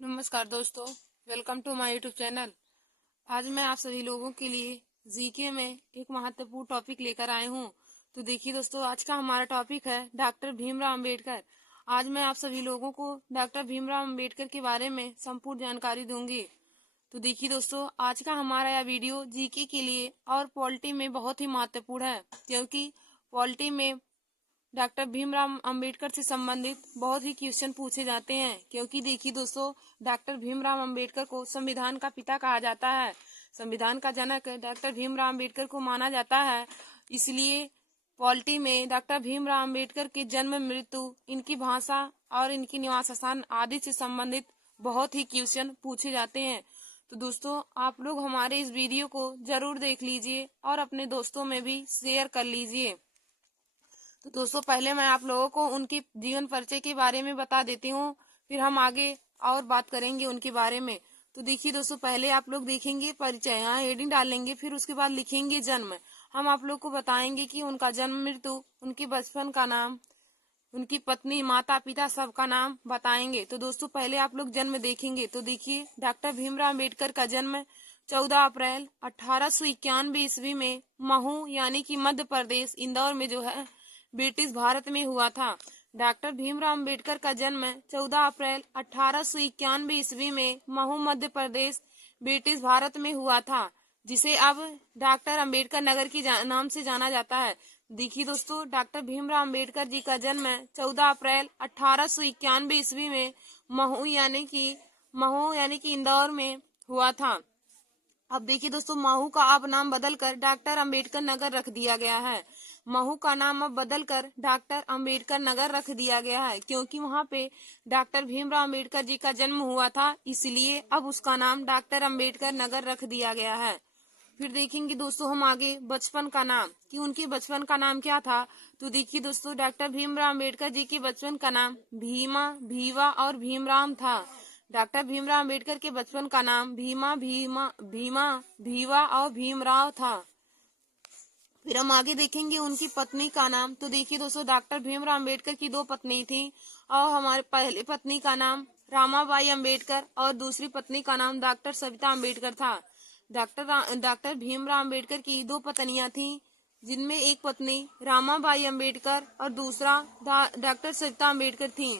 नमस्कार दोस्तों, welcome to my YouTube channel. आज मैं आप सभी लोगों के लिए जीके में एक महत्वपूर्ण टॉपिक लेकर आए हूँ। तो देखिए दोस्तों, आज का हमारा टॉपिक है डॉक्टर भीमराव अंबेडकर। आज मैं आप सभी लोगों को डॉक्टर भीमराव अंबेडकर के बारे में संपूर्ण जानकारी दूंगी। तो देखिए दोस्तों, आज का हमारा यह वीडियो जीके के लिए और पॉलिटी में बहुत ही महत्वपूर्ण है, क्योंकि पॉलिटी में डॉक्टर भीमराव अंबेडकर से संबंधित बहुत ही क्वेश्चन पूछे जाते हैं। क्योंकि देखिए दोस्तों, डॉक्टर भीमराव अंबेडकर को संविधान का पिता कहा जाता है। संविधान का जनक डॉक्टर भीमराव अंबेडकर को माना जाता है। इसलिए पॉलिटी में डॉक्टर भीमराव अंबेडकर के जन्म, मृत्यु, इनकी भाषा और इनकी निवास स्थान आदि से संबंधित बहुत ही क्वेश्चन पूछे जाते हैं। तो दोस्तों, आप लोग हमारे इस वीडियो को जरूर देख लीजिए और अपने दोस्तों में भी शेयर कर लीजिए। तो दोस्तों, पहले मैं आप लोगों को उनकी जीवन परिचय के बारे में बता देती हूँ, फिर हम आगे और बात करेंगे उनके बारे में। तो देखिए दोस्तों, पहले आप लोग देखेंगे परिचय, यहाँ हेडिंग डालेंगे, फिर उसके बाद लिखेंगे जन्म। हम आप लोग को बताएंगे कि उनका जन्म, मृत्यु, उनके बचपन का नाम, उनकी पत्नी, माता पिता, सबका नाम बताएंगे। तो दोस्तों, पहले आप लोग जन्म देखेंगे। तो देखिए, डॉक्टर भीमराव अम्बेडकर का जन्म 14 अप्रैल 1891 ईस्वी में महू यानी कि मध्य प्रदेश, इंदौर में जो है ब्रिटिश भारत में हुआ था। डॉक्टर भीमराव अंबेडकर का जन्म 14 अप्रैल 1891 ईस्वी में महू, मध्य प्रदेश, ब्रिटिश भारत में हुआ था, जिसे अब डॉक्टर अंबेडकर नगर की नाम से जाना जाता है। देखिए दोस्तों, डॉक्टर भीमराव अंबेडकर जी का जन्म 14 अप्रैल 1891 ईस्वी में महू यानी कि इंदौर में हुआ था। अब देखिए दोस्तों, महू का अब नाम बदलकर डॉक्टर अंबेडकर नगर रख दिया गया है। महू का नाम अब बदलकर डॉक्टर अंबेडकर नगर रख दिया गया है, क्योंकि वहाँ पे डॉक्टर भीमराव अंबेडकर जी का जन्म हुआ था, इसलिए अब उसका नाम डॉक्टर अंबेडकर नगर रख दिया गया है। फिर देखेंगे दोस्तों हम आगे बचपन का नाम, कि उनके बचपन का नाम क्या था। तो देखिए दोस्तों, डॉक्टर भीमराव अंबेडकर जी के बचपन का नाम भीमा, भीवा और भीमराम था। डॉक्टर भीमराव अंबेडकर के बचपन का नाम भीमा, भीवा और भीमराव था। फिर हम आगे देखेंगे उनकी पत्नी का नाम। तो देखिए दोस्तों, डॉक्टर भीमराव अंबेडकर की 2 पत्नी थी, और हमारे पहली पत्नी का नाम रामाबाई अंबेडकर और दूसरी पत्नी का नाम डॉक्टर सविता अंबेडकर था। डॉक्टर भीमराव अंबेडकर की 2 पत्नियां थीं, जिनमें एक पत्नी रामाबाई अंबेडकर और दूसरा डॉक्टर सविता अंबेडकर थी।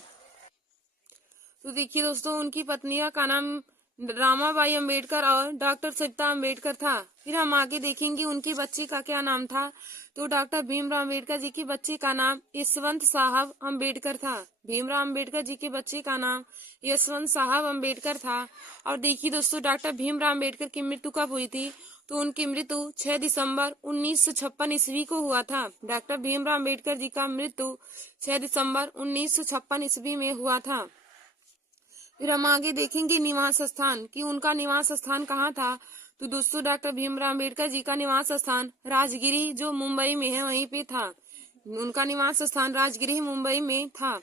तो देखिए दोस्तों, उनकी पत्नियों का नाम रामाबाई अंबेडकर और डॉक्टर सविता अंबेडकर था। फिर हम आगे देखेंगे उनके बच्चे का क्या नाम था। तो डॉक्टर भीमराव अंबेडकर जी के बच्चे का नाम यशवंत साहब अंबेडकर था। भीमराव अंबेडकर जी के बच्चे का नाम यशवंत साहब अंबेडकर था। और देखिए दोस्तों, डॉक्टर भीमराव अंबेडकर की मृत्यु कब हुई थी। तो उनकी मृत्यु 6 दिसंबर 1956 ईस्वी को हुआ था। डॉक्टर भीमराव अंबेडकर जी का मृत्यु 6 दिसंबर 1956 ईस्वी में हुआ था। फिर हम आगे देखेंगे निवास स्थान, कि उनका निवास स्थान कहाँ था। तो दोस्तों, डॉक्टर भीमराव अंबेडकर जी का निवास स्थान राजगिरी, जो मुंबई में है, वहीं पे था। उनका निवास स्थान राजगिरी मुंबई में था।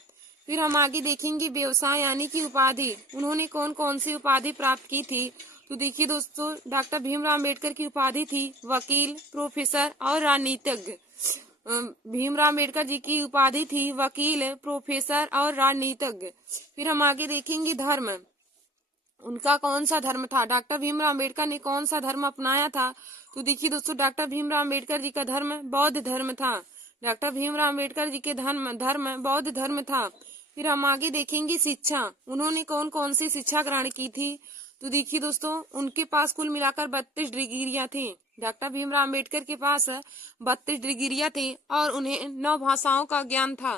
फिर हम आगे देखेंगे व्यवसाय यानी कि उपाधि, उन्होंने कौन कौन सी उपाधि प्राप्त की थी। तो देखिए दोस्तों, डॉक्टर भीमराव अंबेडकर की उपाधि थी वकील, प्रोफेसर और राजनीतिज्ञ। भीमराव अंबेडकर जी की उपाधि थी वकील, प्रोफेसर और राजनीतिज्ञ। फिर हम आगे देखेंगे धर्म, उनका कौन सा धर्म था, डॉक्टर भीमराव अंबेडकर ने कौन सा धर्म अपनाया था। तो देखिए दोस्तों, डॉक्टर भीमराव अंबेडकर जी का धर्म बौद्ध धर्म था। डॉक्टर भीमराव अंबेडकर जी के धर्म बौद्ध धर्म था। फिर हम आगे देखेंगे शिक्षा, उन्होंने कौन कौन सी शिक्षा ग्रहण की थी। तो देखिए दोस्तों, उनके पास कुल मिलाकर 32 डिग्रियां थी। डॉक्टर भीमराव अंबेडकर के पास 32 डिग्रियां थी और उन्हें 9 भाषाओं का ज्ञान था।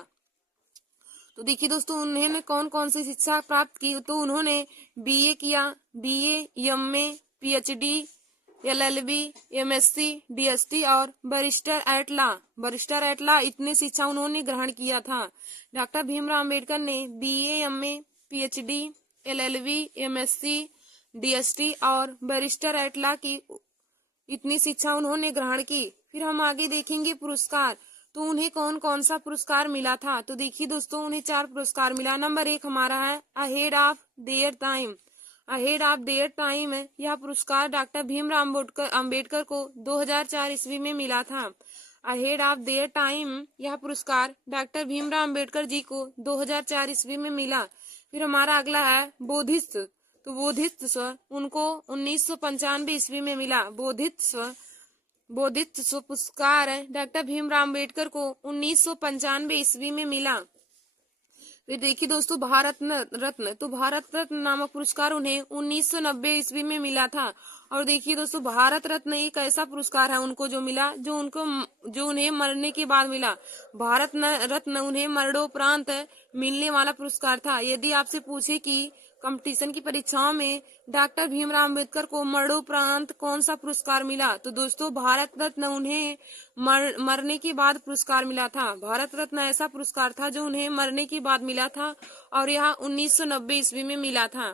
तो देखिए दोस्तों, उन्होंने कौन कौन सी शिक्षा प्राप्त की। तो उन्होंने बीए किया, BA, MA, PhD, LLB, MSc, DST और बरिस्टर एट लॉ इतने शिक्षा उन्होंने ग्रहण किया था। डॉक्टर भीमराव अंबेडकर ने BA, MA, PhD, LLB, MSc, DST और बरिस्टर एट लॉ की इतनी शिक्षा उन्होंने ग्रहण की। फिर हम आगे देखेंगे पुरस्कार, तो उन्हें कौन कौन सा पुरस्कार मिला था। तो देखिए दोस्तों, उन्हें 4 पुरस्कार मिला। नंबर 1 हमारा है ahead of their time. Ahead of their time, यह पुरस्कार डॉक्टर भीमराव अंबेडकर को 2004 ईस्वी में मिला था। अहेड ऑफ देयर टाइम, यह पुरस्कार डॉक्टर भीमराव अंबेडकर जी को 2004 ईस्वी में मिला। फिर हमारा अगला है बोधिसत्व। तो बोधिसत्व उनको 1995 ईस्वी में मिला। बोधिसत्व पुरस्कार डॉक्टर भीमराव अम्बेडकर को 1995 ईस्वी में मिला। फिर देखिए दोस्तों भारत रत्न। तो भारत रत्न नामक पुरस्कार उन्हें 1990 ईस्वी में मिला था। और देखिए दोस्तों भारत रत्न एक ऐसा पुरस्कार है उनको जो मिला जो उन्हें मरने के बाद मिला। भारत रत्न उन्हें मरणोपरांत मिलने वाला पुरस्कार था। यदि आपसे पूछे कि कंपटीशन की परीक्षाओं में डॉक्टर भीमराव अम्बेडकर को मरणोपरांत कौन सा पुरस्कार मिला, तो दोस्तों भारत रत्न उन्हें मरने के बाद पुरस्कार मिला था। भारत रत्न ऐसा पुरस्कार था जो उन्हें मरने के बाद मिला था और यह 1990 ईस्वी में मिला था।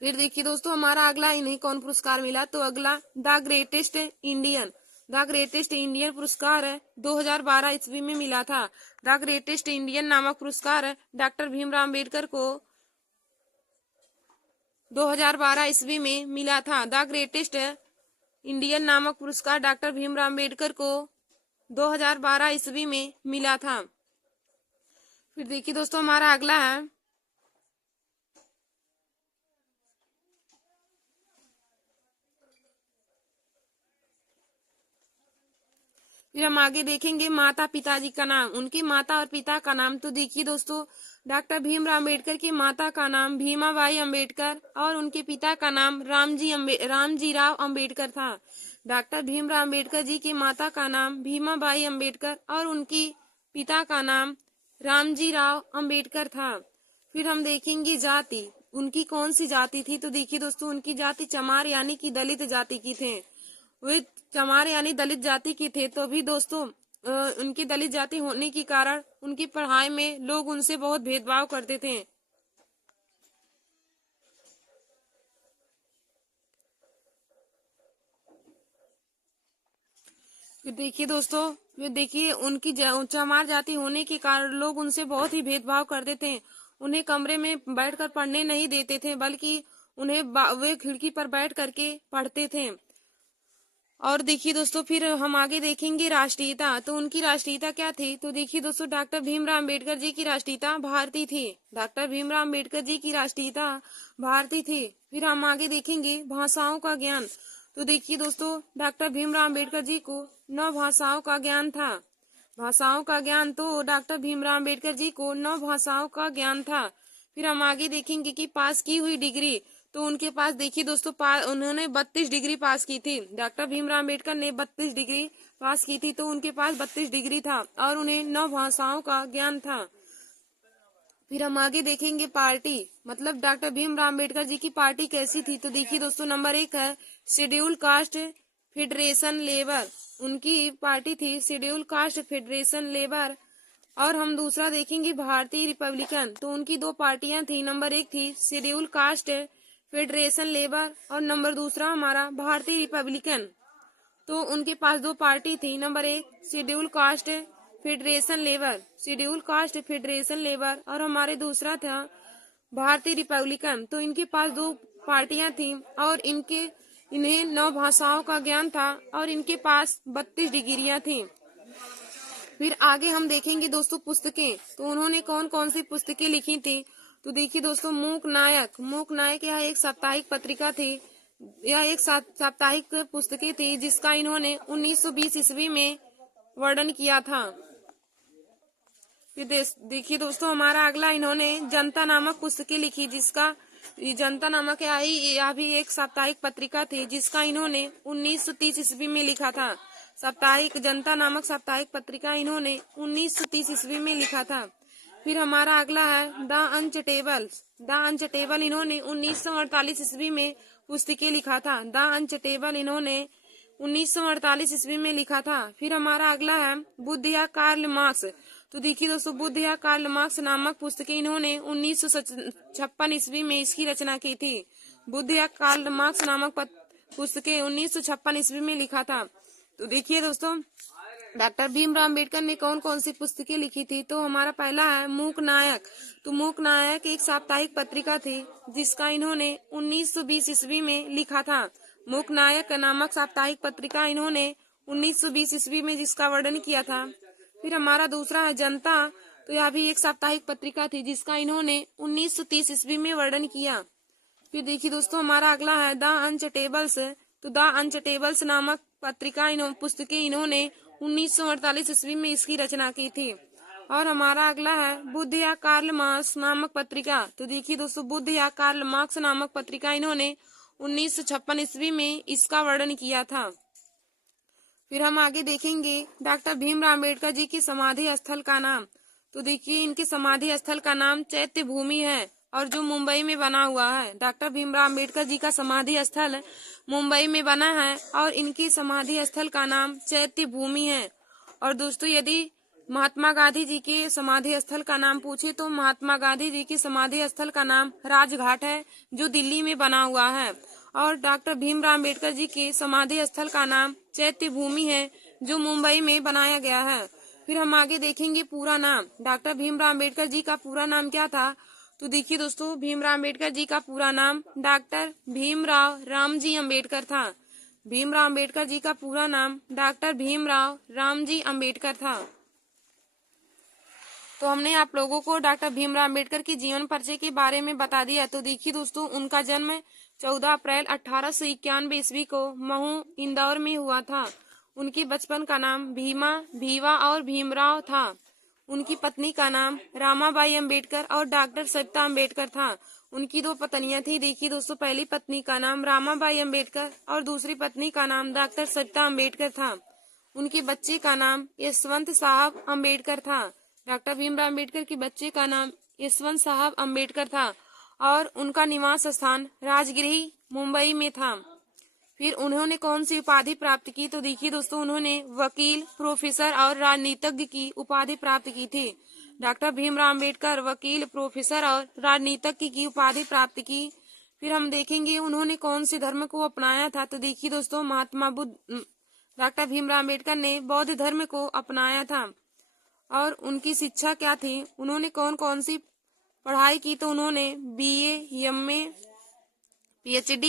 फिर देखिए दोस्तों हमारा अगला इन्हें कौन पुरस्कार मिला, तो अगला द ग्रेटेस्ट इंडियन पुरस्कार 2012 ईस्वी में मिला था। द ग्रेटेस्ट इंडियन नामक पुरस्कार डॉक्टर भीमराव अम्बेडकर को 2012 ईस्वी में मिला था। द ग्रेटेस्ट इंडियन नामक पुरस्कार डॉक्टर भीमराव अम्बेडकर को 2012 ईस्वी में मिला था। फिर देखिए दोस्तों हमारा अगला है फिर हम आगे देखेंगे माता पिताजी का नाम, उनकी माता और पिता का नाम। तो देखिए दोस्तों डॉक्टर भीमराव अम्बेडकर की माता का नाम भीमाबाई अम्बेडकर और उनके पिता का नाम रामजी राव अम्बेडकर था। डॉक्टर भीमराव अम्बेडकर जी की माता का नाम भीमाबाई अम्बेडकर और उनकी पिता का नाम रामजी राव अम्बेडकर था। फिर हम देखेंगे जाति, उनकी कौन सी जाति थी, तो देखिए दोस्तों उनकी जाति चमार यानी कि दलित जाति की थे। वे चमार यानी दलित जाति के थे। तो भी दोस्तों उनकी दलित जाति होने के कारण उनकी पढ़ाई में लोग उनसे बहुत भेदभाव करते थे। देखिए दोस्तों उनकी चमार जाति होने के कारण लोग उनसे बहुत ही भेदभाव करते थे। उन्हें कमरे में बैठकर पढ़ने नहीं देते थे, बल्कि उन्हें वे खिड़की पर बैठ करके पढ़ते थे। और देखिए दोस्तों फिर हम आगे देखेंगे राष्ट्रीयता। तो उनकी राष्ट्रीयता क्या थी, तो देखिए दोस्तों डॉक्टर भीमराव अम्बेडकर जी की राष्ट्रीयता भारतीय थी। डॉक्टर भीमराव अम्बेडकर जी की राष्ट्रीयता भारतीय थी। फिर हम आगे देखेंगे भाषाओं का ज्ञान। तो देखिए दोस्तों डॉक्टर भीमराव अम्बेडकर जी को 9 भाषाओं का ज्ञान था। भाषाओं का ज्ञान, तो डॉक्टर भीमराव अम्बेडकर जी को 9 भाषाओं का ज्ञान था। फिर हम आगे देखेंगे कि पास की हुई डिग्री। तो उनके पास देखिए दोस्तों उन्होंने 32 डिग्री पास की थी। डॉक्टर भीमराव अम्बेडकर ने 32 डिग्री पास की थी, तो उनके पास 32 डिग्री था और उन्हें 9 भाषाओं का ज्ञान था। फिर हम आगे देखेंगे पार्टी, मतलब डॉक्टर भीमराव अम्बेडकर जी की पार्टी कैसी थी। तो देखिए दोस्तों नंबर 1 है शेड्यूल कास्ट फेडरेशन लेबर। उनकी पार्टी थी शेड्यूल कास्ट फेडरेशन लेबर। और हम दूसरा देखेंगे भारतीय रिपब्लिकन। तो उनकी 2 पार्टियां थी, नंबर 1 थी शेड्यूल कास्ट फेडरेशन लेबर और नंबर दूसरा हमारा भारतीय रिपब्लिकन। तो उनके पास 2 पार्टी थी, number 1 schedule caste federation labour और हमारे दूसरा था भारतीय रिपब्लिकन। तो इनके पास 2 पार्टियां थी और इन्हें 9 भाषाओं का ज्ञान था और इनके पास 32 डिग्रियां थी। फिर आगे हम देखेंगे दोस्तों पुस्तकें। तो उन्होंने कौन कौन सी पुस्तकें लिखी थी, तो देखिए दोस्तों मूक नायक यह एक साप्ताहिक पत्रिका थी। यह एक साप्ताहिक पुस्तकें थी जिसका इन्होंने 1920 ईस्वी में वर्णन किया था। फिर देखिए दोस्तों हमारा अगला इन्होंने जनता नामक पुस्तकें लिखी, जिसका जनता नामक यह भी एक साप्ताहिक पत्रिका थी जिसका इन्होंने 1930 ईस्वी में लिखा था। जनता नामक साप्ताहिक पत्रिका इन्होंने 1930 ईस्वी में लिखा था। फिर हमारा अगला है द अनचटेबल इन्होंने 1948 ईस्वी में पुस्तकें लिखा था। द अनचटेबल इन्होंने 1948 ईस्वी में लिखा था। फिर हमारा अगला है बुद्ध या कार्ल मार्क्स। तो देखिए दोस्तों बुद्ध या कार्ल मार्क्स नामक पुस्तकें इन्होंने 1956 ईस्वी में इसकी रचना की थी। बुद्ध या कार्ल मार्क्स नामक पुस्तकें 1956 ईस्वी में लिखा था। तो देखिए दोस्तों डॉक्टर भीमराव अम्बेडकर ने कौन कौन सी पुस्तकें लिखी थी, तो हमारा पहला है मूक नायक। तो मूक नायक एक साप्ताहिक पत्रिका थी जिसका इन्होंने 1920 ईस्वी में लिखा था। मूक नायक नामक साप्ताहिक पत्रिका इन्होंने 1920 ईस्वी में जिसका वर्णन किया था। फिर हमारा दूसरा है जनता तो यह भी एक साप्ताहिक पत्रिका थी जिसका इन्होंने 1930 ईस्वी में वर्णन किया। फिर देखिए दोस्तों हमारा अगला है द अनचटेबल्स। तो द अनचटेबल्स नामक पत्रिका पुस्तकें इन्होंने 1948 ईस्वी में इसकी रचना की थी। और हमारा अगला है बुद्ध या कार्ल मार्क्स नामक पत्रिका। तो देखिए दोस्तों बुद्ध या कार्ल मार्क्स नामक पत्रिका इन्होंने 1956 ईस्वी में इसका वर्णन किया था। फिर हम आगे देखेंगे डॉक्टर भीमराव अम्बेडकर जी की समाधि स्थल का नाम। तो देखिए इनकी समाधि स्थल का नाम चैत्य भूमि है और जो मुंबई में बना हुआ है। डॉक्टर भीमराव अम्बेडकर जी का समाधि स्थल मुंबई में बना है और इनकी समाधि स्थल का नाम चैत्य भूमि है। और दोस्तों यदि महात्मा गांधी जी के समाधि स्थल का नाम पूछे तो महात्मा गांधी जी की समाधि स्थल का नाम राजघाट है जो दिल्ली में बना हुआ है। और डॉक्टर भीमराव अम्बेडकर जी के समाधि स्थल का नाम चैत्य भूमि है जो मुंबई में बनाया गया है। फिर हम आगे देखेंगे पूरा नाम। डॉक्टर भीमराव अम्बेडकर जी का पूरा नाम क्या था। तो देखिए दोस्तों भीमराव अम्बेडकर जी का पूरा नाम डॉक्टर भीमराव रामजी अम्बेडकर था। भीमराव अम्बेडकर जी का पूरा नाम डॉक्टर भीमराव रामजी अम्बेडकर था। तो हमने आप लोगों को डॉक्टर भीमराव अम्बेडकर की जीवन परिचय के बारे में बता दिया। तो देखिए दोस्तों उनका जन्म 14 अप्रैल 1891 ईस्वी को महू इंदौर में हुआ था। उनकी बचपन का नाम भीमा, भीवा और भीमराव था। उनकी पत्नी का नाम रामाबाई अम्बेडकर और डॉक्टर सविता अम्बेडकर था। उनकी दो पत्नियां थी। देखिए दोस्तों पहली पत्नी का नाम रामाबाई अम्बेडकर और दूसरी पत्नी का नाम डॉक्टर सविता अम्बेडकर था। उनके बच्चे का नाम यशवंत साहब अम्बेडकर था। डॉक्टर भीमराव अम्बेडकर के बच्चे का नाम यशवंत साहब अम्बेडकर था और उनका निवास स्थान राजगृह मुंबई में था। फिर उन्होंने कौन सी उपाधि प्राप्त की। तो देखिए दोस्तों उन्होंने वकील, प्रोफेसर और राजनीतिज्ञ की उपाधि प्राप्त की थी। डॉक्टर भीमराव अम्बेडकर वकील, प्रोफेसर और राजनीतिज्ञ की उपाधि प्राप्त की। फिर हम देखेंगे उन्होंने कौन से धर्म को अपनाया था। तो देखिए दोस्तों महात्मा बुद्ध डॉक्टर भीमराव अम्बेडकर ने बौद्ध धर्म को अपनाया था। और उनकी शिक्षा क्या थी, उन्होंने कौन कौन सी पढ़ाई की। तो उन्होंने BA, MA, PhD,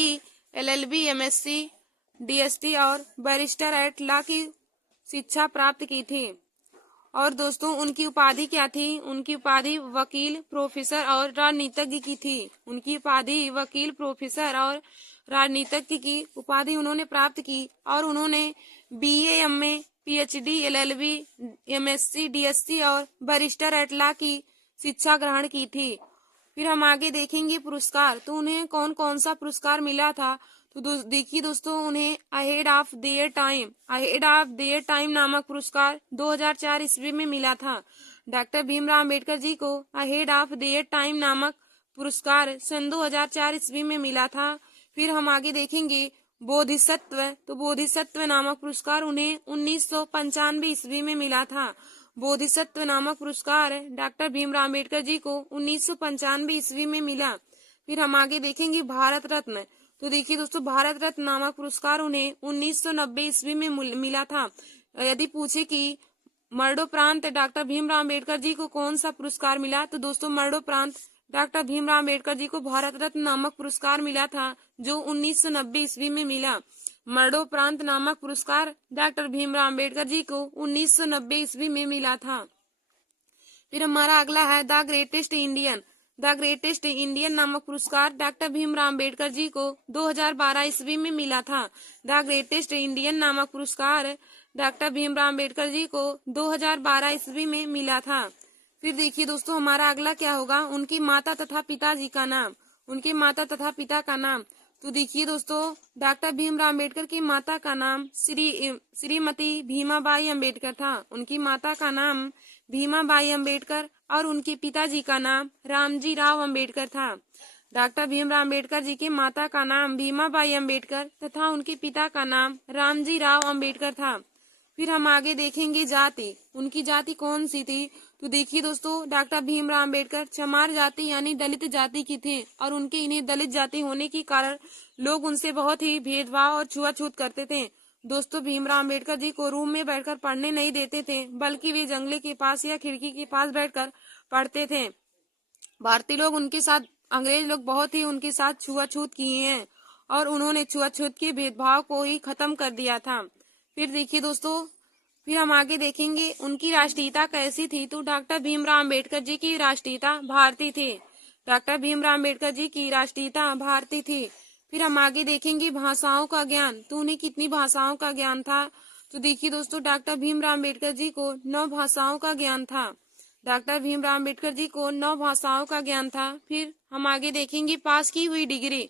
LLB, MSc, DST और बैरिस्टर एट लॉ की शिक्षा प्राप्त की थी। और दोस्तों उनकी उपाधि क्या थी। उनकी उपाधि वकील, प्रोफेसर और राजनीतिज्ञ की थी। उनकी उपाधि वकील, प्रोफेसर और राजनीतिज्ञ की उपाधि उन्होंने प्राप्त की। और उन्होंने BA, MA, PhD, LLB, MSc, DST और बैरिस्टर एट लॉ की शिक्षा ग्रहण की थी। फिर हम आगे देखेंगे पुरस्कार। तो उन्हें कौन कौन सा पुरस्कार मिला था। तो देखिए दोस्तों उन्हें अहेड ऑफ देयर टाइम नामक पुरस्कार 2004 ईस्वी में मिला था। डॉक्टर भीमराव अम्बेडकर जी को अहेड ऑफ देयर टाइम नामक पुरस्कार सन 2004 ईस्वी में मिला था। फिर हम आगे देखेंगे बोधिसत्व। तो बोधिसत्व नामक पुरस्कार उन्हें 1995 ईस्वी में मिला था। बोधिसत्व नामक पुरस्कार डॉक्टर भीमराव अम्बेडकर जी को 1995 ईस्वी में मिला। फिर हम आगे देखेंगे भारत रत्न। तो देखिए दोस्तों भारत रत्न नामक पुरस्कार उन्हें 1990 ईस्वी में मिला था। यदि पूछे कि मरणोपरांत डॉक्टर भीमराव अम्बेडकर जी को कौन सा पुरस्कार मिला। तो दोस्तों मरणोपरांत डॉक्टर भीमराव अम्बेडकर जी को भारत रत्न नामक पुरस्कार मिला था जो 1990 ईस्वी में मिला। मरणोपरांत नामक पुरस्कार डॉक्टर भीमराव अम्बेडकर जी को 1990 ईस्वी में मिला था। फिर हमारा अगला है द ग्रेटेस्ट इंडियन नामक पुरस्कार डॉक्टर भीमराव अम्बेडकर जी को 2012 ईस्वी में मिला था। द ग्रेटेस्ट इंडियन नामक पुरस्कार डॉक्टर भीमराव अम्बेडकर जी को 2012 ईस्वी में मिला था। फिर देखिए दोस्तों हमारा अगला क्या होगा, उनकी माता तथा पिताजी का नाम। उनके माता तथा पिता का नाम। तो देखिए दोस्तों डॉक्टर भीमराव अम्बेडकर की माता का नाम श्रीमती भीमाबाई अम्बेडकर था। उनकी माता का नाम भीमाबाई अम्बेडकर और उनके पिताजी का नाम रामजी राव अम्बेडकर था। डॉक्टर भीमराव अम्बेडकर जी के माता का नाम भीमाबाई अम्बेडकर तथा उनके पिता का नाम रामजी राव अम्बेडकर था। फिर हम आगे देखेंगे जाति। उनकी जाति कौन सी थी। तो देखिए दोस्तों डॉक्टर भीमराव अम्बेडकर चमार जाति यानी दलित जाति की थे और उनके इन्हें दलित जाति होने के कारण लोग उनसे बहुत ही भेदभाव और छुआछूत करते थे। दोस्तों भीमराव अम्बेडकर जी को रूम में बैठकर पढ़ने नहीं देते थे बल्कि वे जंगले के पास या खिड़की के पास बैठकर पढ़ते थे। भारतीय लोग उनके साथ, अंग्रेज लोग बहुत ही उनके साथ छुआछूत किए हैं और उन्होंने छुआछूत के भेदभाव को ही खत्म कर दिया था। फिर देखिए दोस्तों फिर हम आगे देखेंगे उनकी राष्ट्रीयता कैसी थी। तो डॉक्टर भीमराव अंबेडकर जी की राष्ट्रीयता भारतीय थी। डॉक्टर भीमराव अंबेडकर जी की राष्ट्रीयता भारतीय थी। फिर हम आगे देखेंगे भाषाओं का ज्ञान। तो उन्हें कितनी भाषाओं का ज्ञान था। तो देखिए दोस्तों, डॉक्टर भीमराव अंबेडकर जी को 9 भाषाओं का ज्ञान था। डॉक्टर भीमराव अंबेडकर जी को 9 भाषाओं का ज्ञान था। फिर हम आगे देखेंगे पास की हुई डिग्री।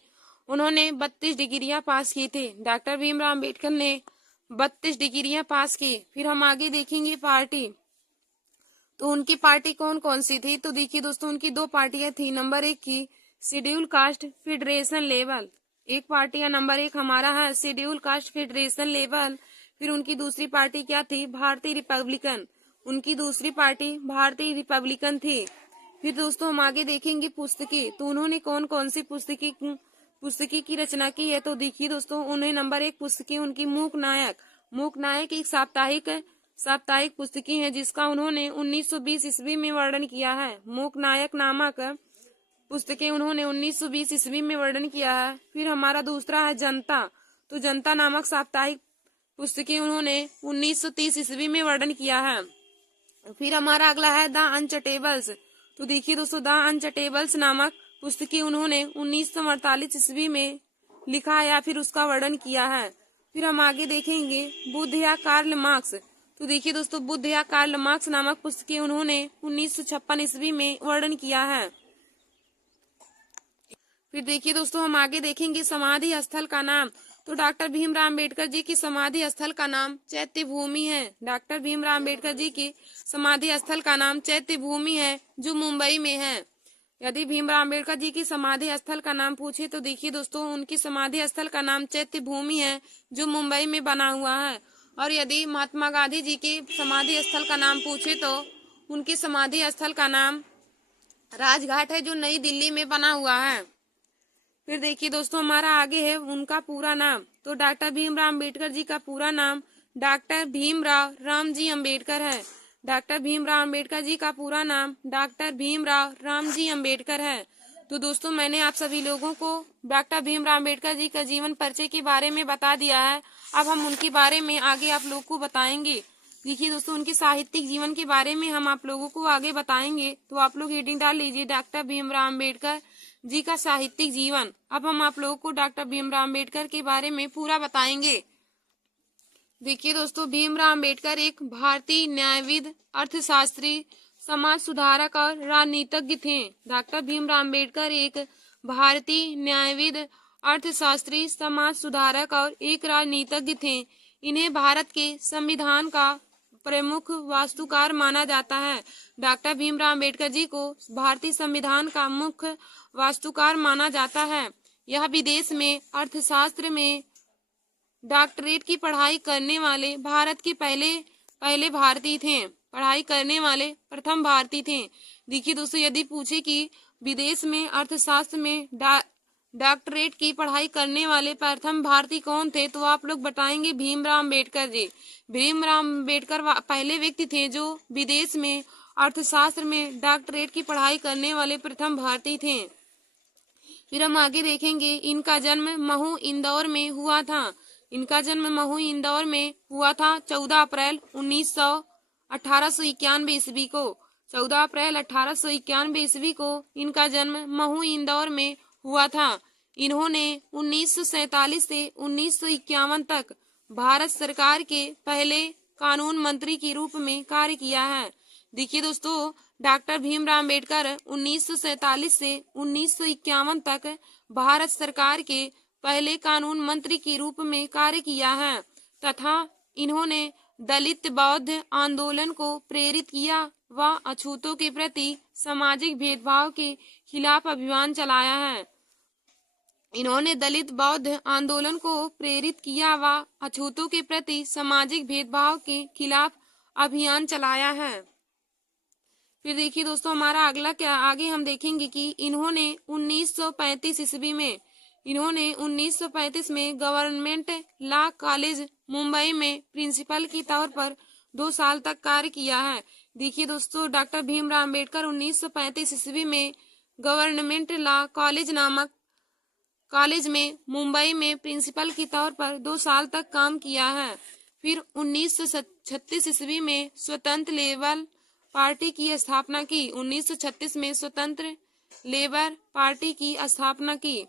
उन्होंने 32 डिग्रियां पास की थी। डॉक्टर भीमराव अंबेडकर ने 32 डिग्रियां पास की। फिर हम आगे देखेंगे पार्टी। तो उनकी पार्टी कौन कौन सी थी। तो देखिए दोस्तों, उनकी 2 पार्टियां थी। नंबर 1 की शेड्यूल कास्ट फेडरेशन लेवल। एक पार्टी का नंबर 1 हमारा है शेड्यूल कास्ट फेडरेशन लेवल। फिर उनकी दूसरी पार्टी क्या थी, भारतीय रिपब्लिकन। उनकी दूसरी पार्टी भारतीय रिपब्लिकन थी। फिर दोस्तों हम आगे देखेंगे पुस्तकें। तो उन्होंने कौन कौन सी पुस्तकें की रचना की है। तो देखिए दोस्तों, उन्हें नंबर 1 पुस्तकें उनकी मूक नायक एक साप्ताहिक पुस्तकें है, जिसका उन्होंने 1920 ईस्वी में वर्णन किया है। मूक नायक नामक पुस्तकें उन्होंने 1920 ईस्वी में वर्णन किया है। फिर हमारा दूसरा है जनता। तो जनता नामक साप्ताहिक पुस्तकें उन्होंने 1930 ईस्वी में वर्णन किया है। फिर हमारा अगला है द अनचटेबल्स। तो देखिए दोस्तों, द अनचटेबल्स नामक पुस्तकें उन्होंने 1948 ईस्वी में लिखा है या फिर उसका वर्णन किया है। फिर हम आगे देखेंगे बुद्ध या कार्ल मार्क्स। तो देखिए दोस्तों, बुद्ध या कार्ल मार्क्स नामक पुस्तकें उन्होंने 1956 ईस्वी में वर्णन किया है। फिर देखिए दोस्तों, हम आगे देखेंगे समाधि स्थल का नाम। तो डॉक्टर भीमराव अंबेडकर जी की समाधि स्थल का नाम चैत्य भूमि है। डॉक्टर भीमराव अंबेडकर जी की समाधि स्थल का नाम चैत्य भूमि है, जो मुंबई में है। यदि भीमराव अंबेडकर जी की समाधि स्थल का नाम पूछे तो देखिए दोस्तों, उनकी समाधि स्थल का नाम चैत्य भूमि है, जो मुंबई में बना हुआ है। और यदि महात्मा गांधी जी की समाधि स्थल का नाम पूछे तो उनकी समाधि स्थल का नाम राजघाट है, जो नई दिल्ली में बना हुआ है। फिर देखिए दोस्तों, हमारा आगे है उनका पूरा नाम। तो डॉक्टर भीमराव अंबेडकर जी का पूरा नाम डॉक्टर भीमराव रामजी अंबेडकर है। डॉक्टर भीमराव अंबेडकर जी का पूरा नाम डॉक्टर भीमराव रामजी अंबेडकर है। तो दोस्तों, मैंने आप सभी लोगों को डॉक्टर भीमराव अंबेडकर जी का जीवन परिचय के बारे में बता दिया है। अब हम उनके बारे में आगे आप लोग को बताएंगे। देखिए दोस्तों, उनके साहित्यिक जीवन के बारे में हम आप लोगों को आगे बताएंगे। तो आप लोग हेडिंग डाल लीजिए डॉक्टर भीमराव अंबेडकर जी का साहित्यिक जीवन। अब हम आप लोगों को डॉक्टर भीमराव अंबेडकर के बारे में पूरा बताएंगे। देखिए दोस्तों, भीमराव अंबेडकर एक भारतीय न्यायविद, अर्थशास्त्री, समाज सुधारक और राजनीतिज्ञ थे। डॉक्टर भीमराव अंबेडकर एक भारतीय न्यायविद, अर्थशास्त्री, समाज सुधारक और एक राजनीतिज्ञ थे। इन्हें भारत के संविधान का प्रमुख वास्तुकार माना जाता है। डॉक्टर भीमराव अंबेडकर जी को भारतीय संविधान का मुख्य वास्तुकार माना जाता है। यह विदेश में अर्थशास्त्र में डॉक्टरेट की पढ़ाई करने वाले भारत के पहले भारतीय थे। पढ़ाई करने वाले प्रथम भारतीय थे। देखिए दोस्तों, यदि पूछे कि विदेश में अर्थशास्त्र में डॉक्टरेट की पढ़ाई करने वाले प्रथम भारतीय कौन थे, तो आप लोग बताएंगे भीमराव अंबेडकर जी। भीमराव अंबेडकर पहले व्यक्ति थे जो विदेश में अर्थशास्त्र में डॉक्टरेट की पढ़ाई करने वाले प्रथम भारतीय थे। फिर हम आगे देखेंगे इनका जन्म महू इंदौर में हुआ था। इनका जन्म महू इंदौर में हुआ था 14 अप्रैल 1891 ईस्वी को। 14 अप्रैल 1891 ईस्वी को इनका जन्म महू इंदौर में हुआ था। इन्होंने 1947 से 1951 तक भारत सरकार के पहले कानून मंत्री के रूप में कार्य किया है। देखिए दोस्तों, डॉक्टर भीमराव अंबेडकर 1947 से 1951 तक भारत सरकार के पहले कानून मंत्री के रूप में कार्य किया है तथा इन्होंने दलित बौद्ध आंदोलन को प्रेरित किया व अछूतों के प्रति सामाजिक भेदभाव के खिलाफ अभियान चलाया है। इन्होंने दलित बौद्ध आंदोलन को प्रेरित किया व अछूतों के प्रति सामाजिक भेदभाव के खिलाफ अभियान चलाया है। फिर देखिए दोस्तों, हमारा अगला क्या आगे हम देखेंगे कि इन्होंने 1935 में गवर्नमेंट लॉ कॉलेज मुंबई में प्रिंसिपल के तौर पर 2 साल तक कार्य किया है। देखिए दोस्तों, डॉक्टर भीमराव अंबेडकर 1935 ईस्वी में गवर्नमेंट लॉ कॉलेज नामक कॉलेज में मुंबई में प्रिंसिपल के तौर पर 2 साल तक काम किया है। फिर 1936 ईस्वी में स्वतंत्र लेबर पार्टी की स्थापना की। 1936 में स्वतंत्र लेबर पार्टी की स्थापना की।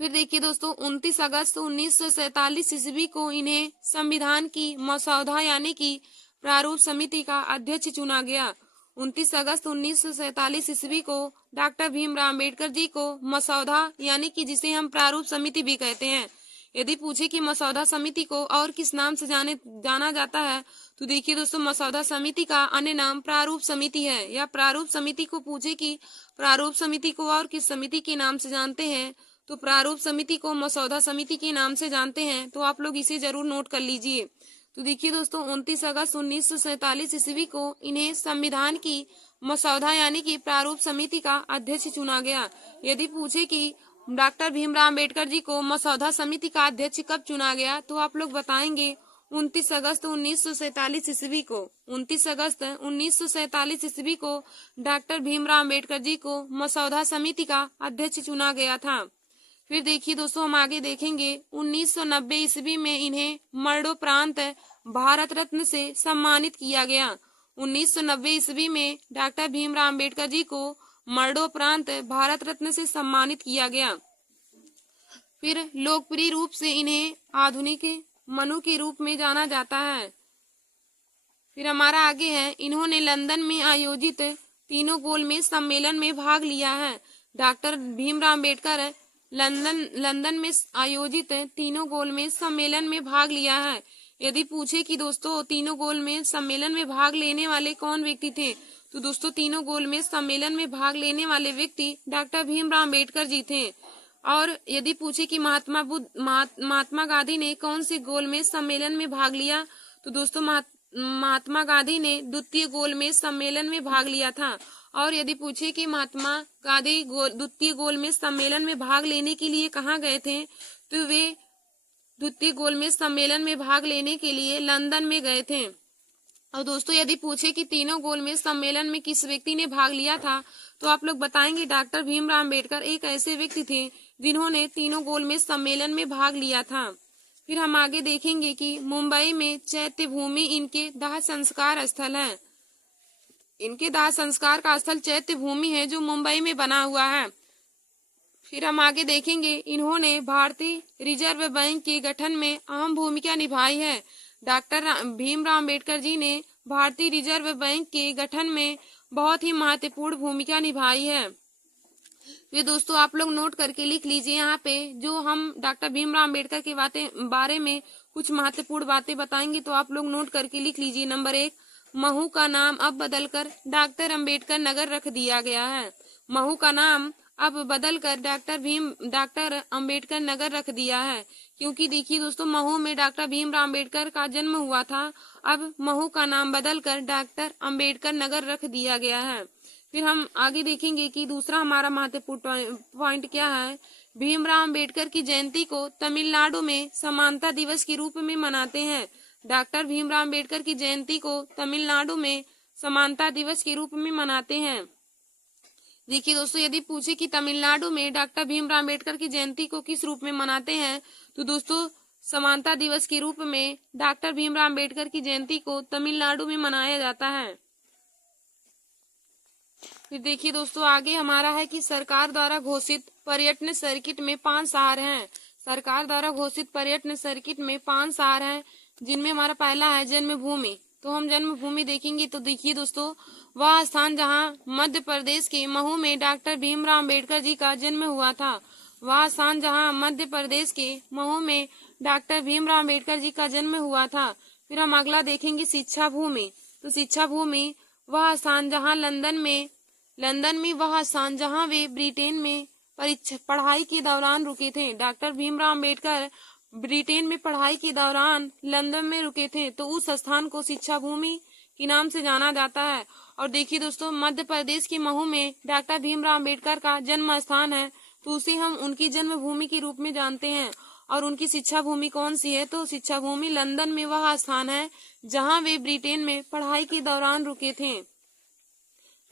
फिर देखिए दोस्तों 29 अगस्त 1947 ईस्वी को इन्हें संविधान की मसौदा यानी कि प्रारूप समिति का अध्यक्ष चुना गया। 29 अगस्त 1947 ईस्वी को डॉक्टर भीमराव अम्बेडकर जी को मसौदा यानी कि जिसे हम प्रारूप समिति भी कहते हैं। यदि पूछे कि मसौदा समिति को और किस नाम से जाना जाता है तो देखिए दोस्तों मसौदा समिति का अन्य नाम प्रारूप समिति है। या प्रारूप समिति को पूछे कि प्रारूप समिति को और किस समिति के नाम से जानते हैं तो प्रारूप समिति को मसौदा समिति के नाम से जानते हैं। तो आप लोग इसे जरूर नोट कर लीजिए। तो देखिए दोस्तों 29 अगस्त 1947 ईस्वी को इन्हें संविधान की मसौदा यानी कि प्रारूप समिति का अध्यक्ष चुना गया। यदि पूछे कि डॉक्टर भीमराव अम्बेडकर जी को मसौदा समिति का अध्यक्ष कब चुना गया तो आप लोग बताएंगे 29 अगस्त 1947 ईस्वी को। 29 अगस्त 1947 ईस्वी को डॉक्टर भीमराव अम्बेडकर जी को मसौदा समिति का अध्यक्ष चुना गया था। फिर देखिए दोस्तों हम आगे देखेंगे 1990 ईस्वी में इन्हें मरणोपरांत भारत रत्न से सम्मानित किया गया। 1990 ईस्वी में डॉक्टर भीमराव अम्बेडकर जी को मरणोपरांत भारत रत्न से सम्मानित किया गया। फिर लोकप्रिय रूप से इन्हें आधुनिक मनु के रूप में जाना जाता है। फिर हमारा आगे है इन्होंने लंदन में आयोजित तीनों गोलमेज सम्मेलन में भाग लिया है। डॉक्टर भीमराव अम्बेडकर लंदन में आयोजित तीनों गोलमेज सम्मेलन में भाग लिया है। यदि पूछे कि दोस्तों तीनों गोलमेज सम्मेलन में भाग लेने वाले कौन व्यक्ति थे तो दोस्तों तीनों गोलमेज सम्मेलन में भाग लेने वाले व्यक्ति डॉक्टर भीमराव अम्बेडकर जी थे। और यदि पूछे कि महात्मा गांधी ने कौन से गोलमेज सम्मेलन में भाग लिया तो दोस्तों महात्मा गांधी ने द्वितीय गोलमेज सम्मेलन में भाग लिया था। और यदि पूछे कि महात्मा गांधी द्वितीय गोलमेज सम्मेलन में भाग लेने के लिए कहाँ गए थे तो वे द्वितीय गोलमेज सम्मेलन में भाग लेने के लिए लंदन में गए थे। और दोस्तों यदि पूछे कि तीनों गोलमेज सम्मेलन में किस व्यक्ति ने भाग लिया था तो आप लोग बताएंगे डॉक्टर भीमराव अम्बेडकर एक ऐसे व्यक्ति थे जिन्होंने तीनों गोलमेज सम्मेलन में भाग लिया था। फिर हम आगे देखेंगे कि मुंबई में चैत्य भूमि इनके दाह संस्कार स्थल है। इनके दाह संस्कार का स्थल चैत्य भूमि है जो मुंबई में बना हुआ है। फिर हम आगे देखेंगे इन्होंने भारतीय रिजर्व बैंक के गठन में अहम भूमिका निभाई है। डॉक्टर भीमराव अम्बेडकर जी ने भारतीय रिजर्व बैंक के गठन में बहुत ही महत्वपूर्ण भूमिका निभाई है। ये दोस्तों आप लोग नोट करके लिख लीजिए। यहाँ पे जो हम डॉक्टर भीमराव अम्बेडकर के बारे में कुछ महत्वपूर्ण बातें बताएंगे तो आप लोग नोट करके लिख लीजिए। नंबर 1, महू का नाम अब बदलकर डॉक्टर अम्बेडकर नगर रख दिया गया है। महू का नाम अब बदलकर डॉक्टर अम्बेडकर नगर रख दिया है क्योंकि देखिए दोस्तों महू में डॉक्टर भीमराव अम्बेडकर का जन्म हुआ था। अब महू का नाम बदलकर डॉक्टर अम्बेडकर नगर रख दिया गया है। फिर हम आगे देखेंगे कि दूसरा हमारा महत्वपूर्ण पॉइंट क्या है। भीमराव अम्बेडकर की जयंती को तमिलनाडु में समानता दिवस के रूप में मनाते हैं। डॉक्टर भीमराव अम्बेडकर की जयंती को तमिलनाडु में समानता दिवस के रूप में मनाते हैं। देखिए दोस्तों यदि पूछे कि तमिलनाडु में डॉक्टर भीमराव अम्बेडकर की जयंती को किस रूप में मनाते हैं तो दोस्तों समानता दिवस के रूप में डॉक्टर भीमराव अम्बेडकर की जयंती को तमिलनाडु में मनाया जाता है। फिर देखिए दोस्तों आगे हमारा है कि सरकार द्वारा घोषित पर्यटन सर्किट में 5 शहर हैं। सरकार द्वारा घोषित पर्यटन सर्किट में 5 शहर हैं जिनमें हमारा पहला है जन्मभूमि। तो हम जन्मभूमि देखेंगे तो देखिए दोस्तों वह स्थान जहां मध्य प्रदेश के महू में डॉक्टर भीमराव अम्बेडकर जी का जन्म हुआ था। वह स्थान जहां मध्य प्रदेश के महू में डॉक्टर भीमराव अम्बेडकर जी का जन्म हुआ था। फिर हम अगला देखेंगे शिक्षा भूमि। तो शिक्षा भूमि वह स्थान जहां लंदन में वह स्थान जहां वे ब्रिटेन में पढ़ाई के दौरान रुके थे। डॉक्टर भीमराव अम्बेडकर ब्रिटेन में पढ़ाई के दौरान लंदन में रुके थे तो उस स्थान को शिक्षा भूमि के नाम से जाना जाता है। और देखिए दोस्तों मध्य प्रदेश के महू में डॉक्टर भीमराव अम्बेडकर का जन्म स्थान है तो उसे हम उनकी जन्मभूमि के रूप में जानते हैं। और उनकी शिक्षा भूमि कौन सी है तो शिक्षा भूमि लंदन में वह स्थान है जहां वे ब्रिटेन में पढ़ाई के दौरान रुके थे।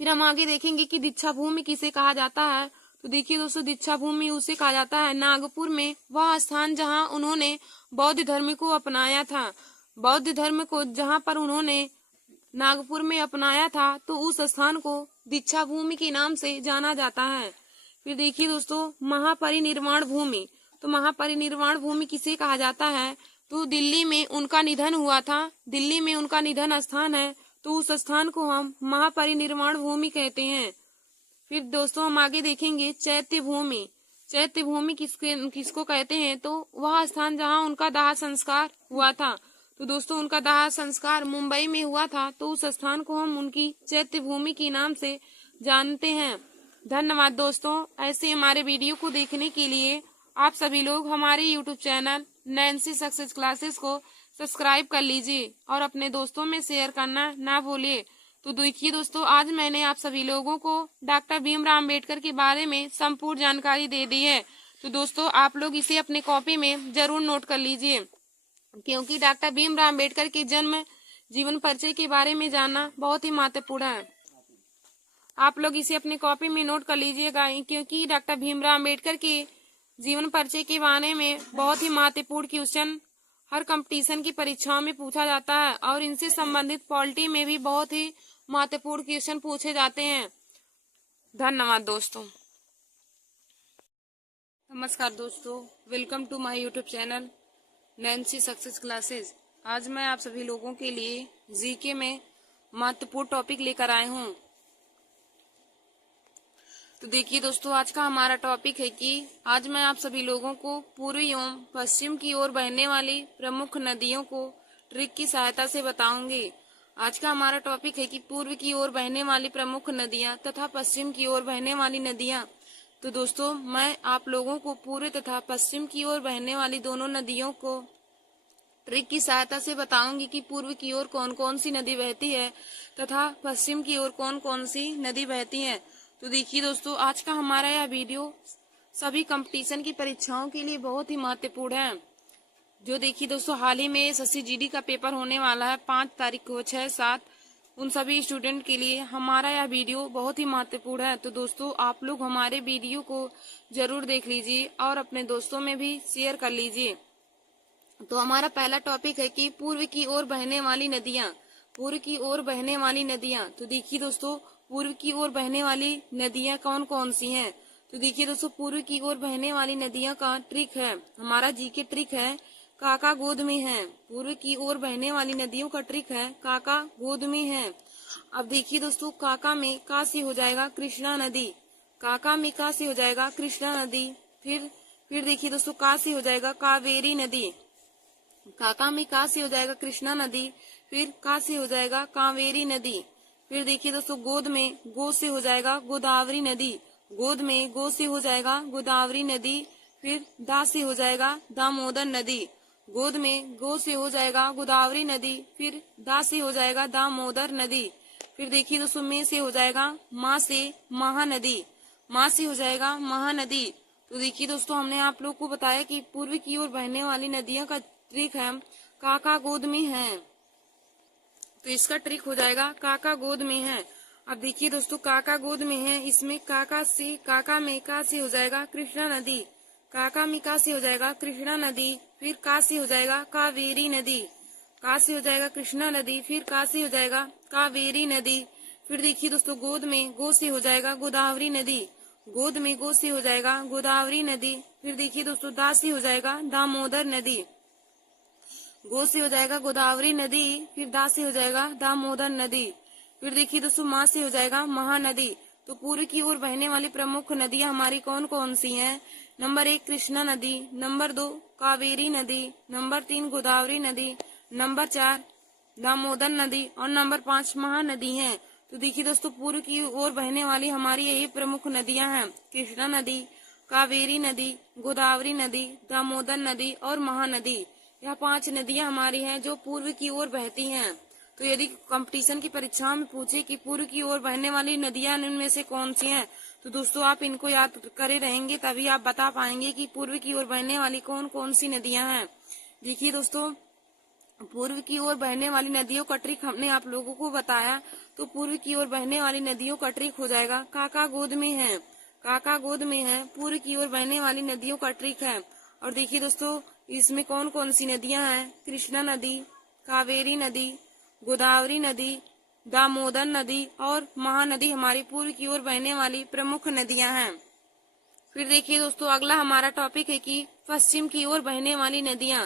फिर हम आगे देखेंगे कि दीक्षा भूमि किसे कहा जाता है तो देखिए दोस्तों, दीक्षा भूमि उसे कहा जाता है। नागपुर में वह स्थान जहां उन्होंने बौद्ध धर्म को अपनाया था। बौद्ध धर्म को जहां पर उन्होंने नागपुर में अपनाया था, तो उस स्थान को दीक्षा भूमि के नाम से जाना जाता है। फिर देखिए दोस्तों, महापरिनिर्वाण भूमि। तो महापरिनिर्वाण भूमि किसे कहा जाता है? तो दिल्ली में उनका निधन हुआ था, दिल्ली में उनका निधन स्थान है, तो उस स्थान को हम महापरिनिर्वाण भूमि कहते हैं। फिर दोस्तों हम आगे देखेंगे चैत्य भूमि। चैत्य भूमि किसको कहते हैं? तो वह स्थान जहां उनका दाह संस्कार हुआ था। तो दोस्तों उनका दाह संस्कार मुंबई में हुआ था, तो उस स्थान को हम उनकी चैत्य भूमि के नाम से जानते हैं। धन्यवाद दोस्तों। ऐसे हमारे वीडियो को देखने के लिए आप सभी लोग हमारे YouTube channel Nancy success classes को सब्सक्राइब कर लीजिए और अपने दोस्तों में शेयर करना ना भूलिए। तो देखिए दोस्तों, आज मैंने आप सभी लोगों को डॉक्टर भीमराव अम्बेडकर के बारे में संपूर्ण जानकारी दे दी है। तो दोस्तों आप लोग इसे अपने कॉपी में जरूर नोट कर लीजिए, क्योंकि डॉक्टर भीमराव अम्बेडकर के जन्म जीवन परिचय के बारे में जानना बहुत ही महत्वपूर्ण है। आप लोग इसे अपने कॉपी में नोट कर लीजिएगा, क्योंकि डॉक्टर भीमराव अम्बेडकर के जीवन परिचय के बारे में बहुत ही महत्वपूर्ण क्वेश्चन हर कंपटीशन की परीक्षाओं में पूछा जाता है और इनसे संबंधित पॉलिटी में भी बहुत ही महत्वपूर्ण क्वेश्चन पूछे जाते हैं। धन्यवाद दोस्तों। नमस्कार दोस्तों, welcome to my YouTube channel Nancy success classes. आज मैं आप सभी लोगों के लिए जीके में महत्वपूर्ण टॉपिक लेकर आए हूँ। तो देखिए दोस्तों, आज का हमारा टॉपिक है कि आज मैं आप सभी लोगों को पूर्व एवं पश्चिम की ओर बहने वाली प्रमुख नदियों को ट्रिक की सहायता से बताऊंगी। आज का हमारा टॉपिक है कि पूर्व की ओर बहने वाली प्रमुख नदियां तथा पश्चिम की ओर बहने वाली नदियां। तो दोस्तों मैं आप लोगों को पूर्व तथा पश्चिम की ओर बहने वाली दोनों नदियों को ट्रिक की सहायता से बताऊंगी कि पूर्व की ओर कौन कौन सी नदी बहती है तथा पश्चिम की ओर कौन कौन सी नदी बहती है। तो देखिए दोस्तों, आज का हमारा यह वीडियो सभी कंपटीशन की परीक्षाओं के लिए बहुत ही महत्वपूर्ण है। जो देखिए दोस्तों, हाल ही में एसएससी जीडी का पेपर होने वाला है 5 तारीख को 6, 7, उन सभी स्टूडेंट के लिए हमारा यह वीडियो बहुत ही महत्वपूर्ण है। तो दोस्तों आप लोग हमारे वीडियो को जरूर देख लीजिए और अपने दोस्तों में भी शेयर कर लीजिए। तो हमारा पहला टॉपिक है कि पूर्व की ओर बहने वाली नदियां। पूर्व की ओर बहने वाली नदियां। तो देखिए दोस्तों, पूर्व की ओर बहने वाली नदियां कौन कौन सी हैं? तो देखिए दोस्तों, पूर्व की ओर बहने वाली नदियां का ट्रिक है, हमारा जीके ट्रिक है काका गोद में है। पूर्व की ओर बहने वाली नदियों का ट्रिक है काका गोद में है। अब देखिए दोस्तों, काका में का से हो जाएगा कृष्णा नदी। काका में का से हो जाएगा कृष्णा नदी। फिर देखिए दोस्तों, का से हो जाएगा कावेरी नदी। काका में का से हो जाएगा कृष्णा नदी। फिर का से हो जाएगा कावेरी नदी। फिर देखिए दोस्तों, गोद में गो से हो जाएगा गोदावरी नदी। गोद में गो से हो जाएगा गोदावरी नदी। फिर दा से हो जाएगा दामोदर नदी। गोद में गो से हो जाएगा गोदावरी नदी। फिर दा से हो जाएगा दामोदर नदी। फिर देखिए दोस्तों, में से हो जाएगा माँ से महानदी। माँ से हो जाएगा महानदी। तो देखिए दोस्तों, हमने आप लोग को बताया कि पूर्व की ओर बहने वाली नदियों का ट्रिक है काका गोद में है। तो इसका ट्रिक हो जाएगा काका गोद में है। अब देखिए दोस्तों, काका गोद में है, इसमें काका में का से हो जाएगा कृष्णा नदी। काका में का से हो जाएगा कृष्णा नदी। फिर का से हो जाएगा कावेरी नदी। का से हो जाएगा कृष्णा नदी। फिर का से हो जाएगा कावेरी नदी। फिर देखिए दोस्तों, गोद में गो से हो जाएगा गोदावरी नदी। गोद में गो से हो जाएगा गोदावरी नदी। फिर देखिए दोस्तों, दा से हो जाएगा दामोदर नदी। गो से हो जाएगा गोदावरी नदी। फिर दा से हो जाएगा दामोदर नदी। फिर देखिए दोस्तों, माँ से हो जाएगा महानदी। तो पूर्व की ओर बहने वाली प्रमुख नदियां हमारी कौन कौन सी हैं? नंबर 1 कृष्णा नदी, नंबर 2 कावेरी नदी, नंबर 3 गोदावरी नदी, नंबर 4 दामोदर नदी और नंबर 5 महानदी है। तो देखिए दोस्तों, पूर्व की ओर बहने वाली हमारी यही प्रमुख नदियां हैं, कृष्णा नदी, कावेरी नदी, गोदावरी नदी, दामोदर नदी और महानदी। यह 5 नदियां हमारी हैं जो पूर्व की ओर बहती हैं। तो यदि कंपटीशन की परीक्षाओं में पूछे कि पूर्व की ओर बहने वाली नदियां इनमें से कौन सी हैं, तो दोस्तों आप इनको याद करे रहेंगे, तभी आप बता पाएंगे कि पूर्व की ओर बहने वाली कौन कौन सी नदियां हैं। देखिए दोस्तों, पूर्व की ओर बहने वाली नदियों का ट्रिक हमने आप लोगों को बताया। तो पूर्व की ओर बहने वाली नदियों का ट्रिक हो जाएगा काका गोद में है। काका गोद में है, पूर्व की ओर बहने वाली नदियों का ट्रिक है। और देखिए दोस्तों, इसमें कौन कौन सी नदियां हैं। कृष्णा नदी, कावेरी नदी, गोदावरी नदी, दामोदर नदी और महानदी हमारी पूर्व की ओर बहने वाली प्रमुख नदियां हैं। फिर देखिए दोस्तों, अगला हमारा टॉपिक है कि पश्चिम की ओर बहने वाली नदियां।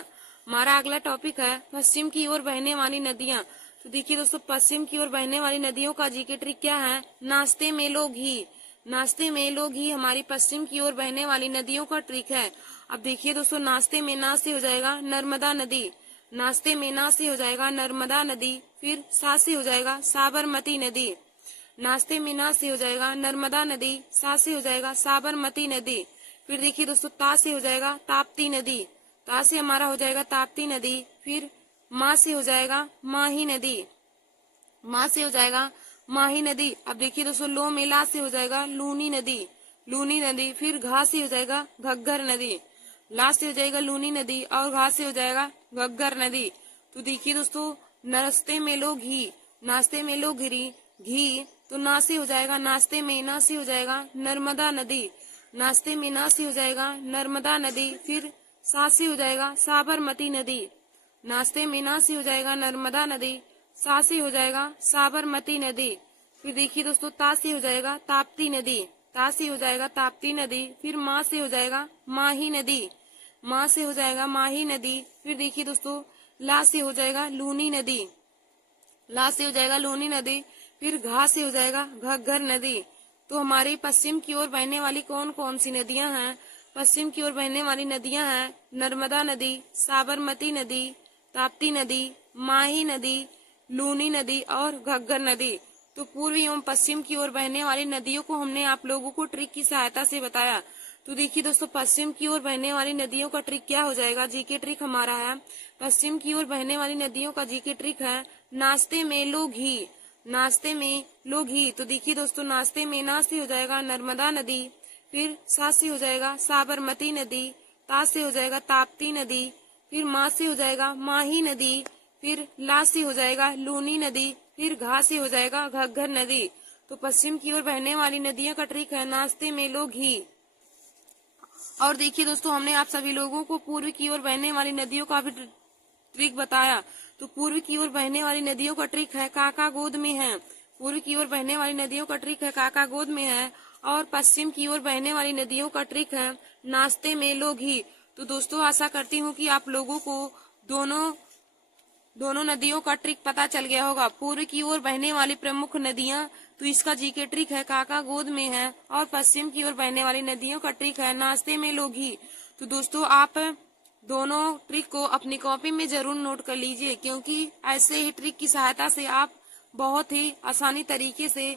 हमारा अगला टॉपिक है पश्चिम की ओर बहने वाली नदियां। तो देखिए दोस्तों, पश्चिम की ओर बहने वाली नदियों का जीके ट्रिक क्या है। नाश्ते में लो घी, नाश्ते में लो घी हमारी पश्चिम की ओर बहने वाली नदियों का ट्रिक है। अब देखिए दोस्तों, नाश्ते में ना से हो जाएगा नर्मदा नदी, नाश्ते में ना से हो जाएगा नर्मदा नदी। फिर सा से हो जाएगा साबरमती नदी, नाश्ते में ना से हो जाएगा नर्मदा नदी, सा से हो जाएगा साबरमती नदी। फिर देखिए दोस्तों, ता से हो जाएगा ताप्ती नदी, ता से हमारा हो जाएगा ताप्ती नदी। फिर माँ से हो जाएगा माही नदी, माँ से हो जाएगा माही नदी। अब देखिए दोस्तों, लो में ला से हो जाएगा लूनी नदी, लूनी नदी। फिर घा से हो जाएगा घग्गर नदी, ला से हो जाएगा लूनी नदी और घा से हो जाएगा घग्गर नदी। तो देखिए दोस्तों, नाश्ते में लो घी, नाश्ते में लो घी तो ना से हो जाएगा नाश्ते में ना से हो जाएगा नर्मदा नदी, नाश्ते में ना से हो जाएगा नर्मदा नदी। फिर सा से हो जाएगा साबरमती नदी, नाश्ते में ना से हो जाएगा नर्मदा नदी, सा से हो जाएगा साबरमती नदी। फिर देखिए दोस्तों, ता से हो जाएगा ताप्ती नदी, ता से हो जाएगा ताप्ती नदी। फिर माँ से हो जाएगा माही नदी, माँ से हो जाएगा माही नदी। फिर देखिए दोस्तों, ला से हो जाएगा लूनी नदी, ला से हो जाएगा लूनी नदी। फिर घा से हो जाएगा घग्गर नदी। तो हमारी पश्चिम की ओर बहने वाली कौन कौन सी नदियां हैं। पश्चिम की ओर बहने वाली नदियां हैं नर्मदा नदी, साबरमती नदी, ताप्ती नदी, माही नदी, लूनी नदी और घग्गर नदी। तो पूर्व एवं पश्चिम की ओर बहने वाली नदियों को हमने आप लोगों को ट्रिक की सहायता से बताया। तो देखिए दोस्तों, पश्चिम की ओर बहने वाली नदियों का ट्रिक क्या हो जाएगा। जीके ट्रिक हमारा है, पश्चिम की ओर बहने वाली नदियों का जीके ट्रिक है नाश्ते में लो घी, नाश्ते में लो घी। तो देखिए दोस्तों, नाश्ते में ना से हो जाएगा नर्मदा नदी, फिर सा से हो जाएगा साबरमती नदी, ता से हो जाएगा ताप्ती नदी, फिर माँ से हो जाएगा माही नदी, फिर ला से हो जाएगा लूनी नदी, फिर घा से हो जाएगा घग्गर नदी। तो पश्चिम की ओर बहने वाली नदियों का ट्रिक है नाश्ते में लो घी। और देखिए दोस्तों, हमने आप सभी लोगों को पूर्व की ओर बहने वाली नदियों का भी ट्रिक बताया। तो पूर्व की ओर बहने वाली नदियों का ट्रिक है काका गोद में है, पूर्व की ओर बहने वाली नदियों का ट्रिक है काका गोद में है। और पश्चिम की ओर बहने वाली नदियों का ट्रिक है नाश्ते में लो घी। तो दोस्तों, आशा करती हूँ कि आप लोगों को दोनों नदियों का ट्रिक पता चल गया होगा। पूर्व की ओर बहने वाली प्रमुख नदियां, तो इसका जीके ट्रिक है काका गोद में है। और पश्चिम की ओर बहने वाली नदियों का ट्रिक है नाश्ते में लो घी। तो दोस्तों, आप दोनों ट्रिक को अपनी कॉपी में जरूर नोट कर लीजिए, क्योंकि ऐसे ही ट्रिक की सहायता से आप बहुत ही आसानी तरीके से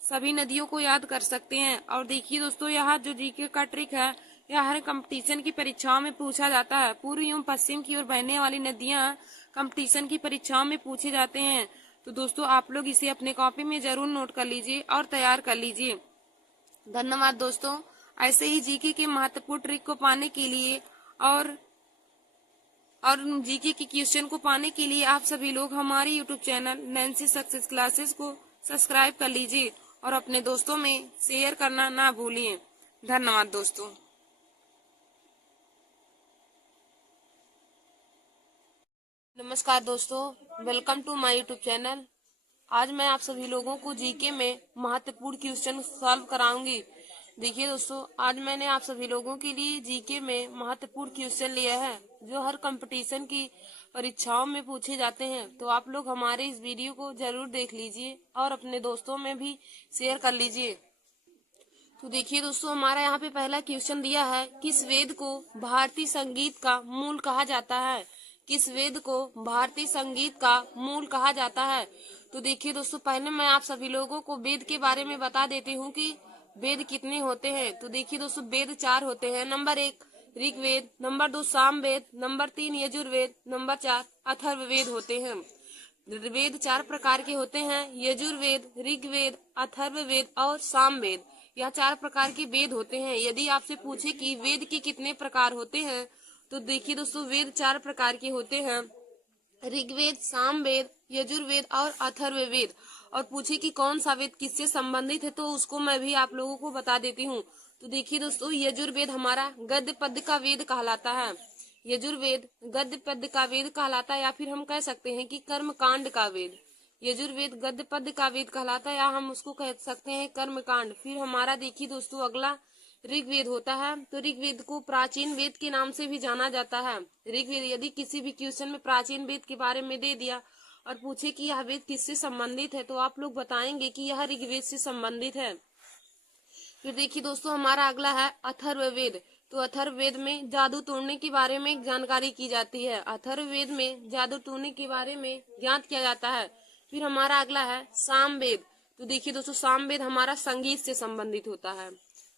सभी नदियों को याद कर सकते हैं। और देखिए दोस्तों, यह जो जीके का ट्रिक है यह हर कंपटीशन की परीक्षाओं में पूछा जाता है। पूर्व एवं पश्चिम की ओर बहने वाली नदियां कंपटीशन की परीक्षाओं में पूछे जाते हैं। तो दोस्तों, आप लोग इसे अपने कॉपी में जरूर नोट कर लीजिए और तैयार कर लीजिए। धन्यवाद दोस्तों। ऐसे ही जीके के महत्वपूर्ण ट्रिक को पाने के लिए और जीके के क्वेश्चन को पाने के लिए आप सभी लोग हमारे YouTube channel Nancy success classes को सब्सक्राइब कर लीजिए और अपने दोस्तों में शेयर करना ना भूलिए। धन्यवाद दोस्तों। नमस्कार दोस्तों, welcome to my YouTube channel. आज मैं आप सभी लोगों को जीके में महत्वपूर्ण क्वेश्चन सॉल्व कराऊंगी। देखिए दोस्तों, आज मैंने आप सभी लोगों के लिए जीके में महत्वपूर्ण क्वेश्चन लिया है जो हर कंपटीशन की परीक्षाओं में पूछे जाते हैं। तो आप लोग हमारे इस वीडियो को जरूर देख लीजिए और अपने दोस्तों में भी शेयर कर लीजिए। तो देखिए दोस्तों, हमारा यहाँ पे पहला क्वेश्चन दिया है, किस वेद को भारतीय संगीत का मूल कहा जाता है। किस वेद को भारतीय संगीत का मूल कहा जाता है। तो देखिए दोस्तों, पहले मैं आप सभी लोगों को वेद के बारे में बता देती हूँ कि वेद कितने होते हैं। तो देखिए दोस्तों, वेद 4 होते हैं। Number 1 Rigveda, number 2 Samaveda, number 3 Yajurveda, number 4 Atharvaveda होते हैं। वेद 4 प्रकार के होते हैं, यजुर्वेद, ऋग्वेद, अथर्ववेद और सामवेद। यह 4 प्रकार के वेद होते हैं। यदि आपसे पूछे कि वेद के कितने प्रकार होते हैं, तो देखिए दोस्तों, वेद 4 प्रकार के होते हैं, ऋग्वेद, सामवेद, यजुर्वेद और अथर्ववेद। और पूछे कि कौन सा वेद किससे संबंधित है, तो उसको मैं भी आप लोगों को बता देती हूँ। तो देखिए दोस्तों, यजुर्वेद हमारा गद्य पद्य का वेद कहलाता है। यजुर्वेद गद्य पद्य का वेद कहलाता है, या फिर हम कह सकते हैं कि कर्म कांड का वेद। यजुर्वेद गद्य पद्य का वेद कहलाता है, या हम उसको कह सकते हैं कर्म कांड। फिर हमारा देखिए दोस्तों अगला ऋग्वेद होता है। तो ऋग्वेद को प्राचीन वेद के नाम से भी जाना जाता है। ऋग्वेद यदि किसी भी क्वेश्चन में प्राचीन वेद के बारे में दे दिया और पूछे कि यह वेद किससे संबंधित है, तो आप लोग बताएंगे कि यह ऋग्वेद से संबंधित है। फिर देखिए दोस्तों, हमारा अगला है अथर्ववेद। तो अथर्ववेद में जादू टोने के बारे में जानकारी की जाती है। अथर्ववेद में जादू टोने के बारे में ज्ञात किया जाता है। फिर हमारा अगला है सामवेद। तो देखिए दोस्तों, सामवेद हमारा संगीत से संबंधित होता है।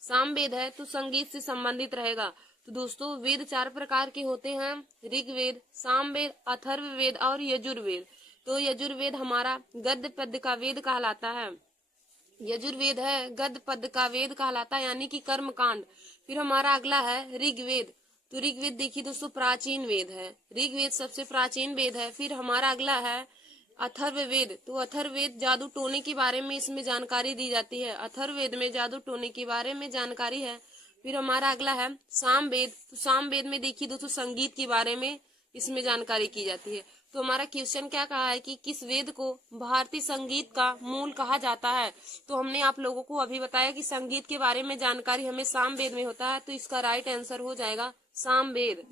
सामवेद है तो संगीत से संबंधित रहेगा। तो दोस्तों, वेद 4 प्रकार के होते हैं: ऋग्वेद, सामवेद, अथर्ववेद और यजुर्वेद। तो यजुर्वेद हमारा गद्य पद्य का वेद कहलाता है। यजुर्वेद है गद्य पद्य का वेद कहलाता है, यानी कि कर्म कांड। फिर हमारा अगला है ऋग्वेद। तो ऋग्वेद देखिए दोस्तों प्राचीन वेद है। ऋग्वेद सबसे प्राचीन वेद है। फिर हमारा अगला है अथर्ववेद। तो अथर्ववेद जादू टोने के बारे में इसमें जानकारी दी जाती है। अथर्ववेद में जादू टोने के बारे में जानकारी है। फिर हमारा अगला है सामवेद। तो सामवेद में देखिए दोस्तों संगीत के बारे में इसमें जानकारी की जाती है। तो हमारा क्वेश्चन क्या कहा है कि किस वेद को भारतीय संगीत का मूल कहा जाता है। तो हमने आप लोगों को अभी बताया कि संगीत के बारे में जानकारी हमें सामवेद में होता है। तो इसका राइट आंसर हो जाएगा सामवेद।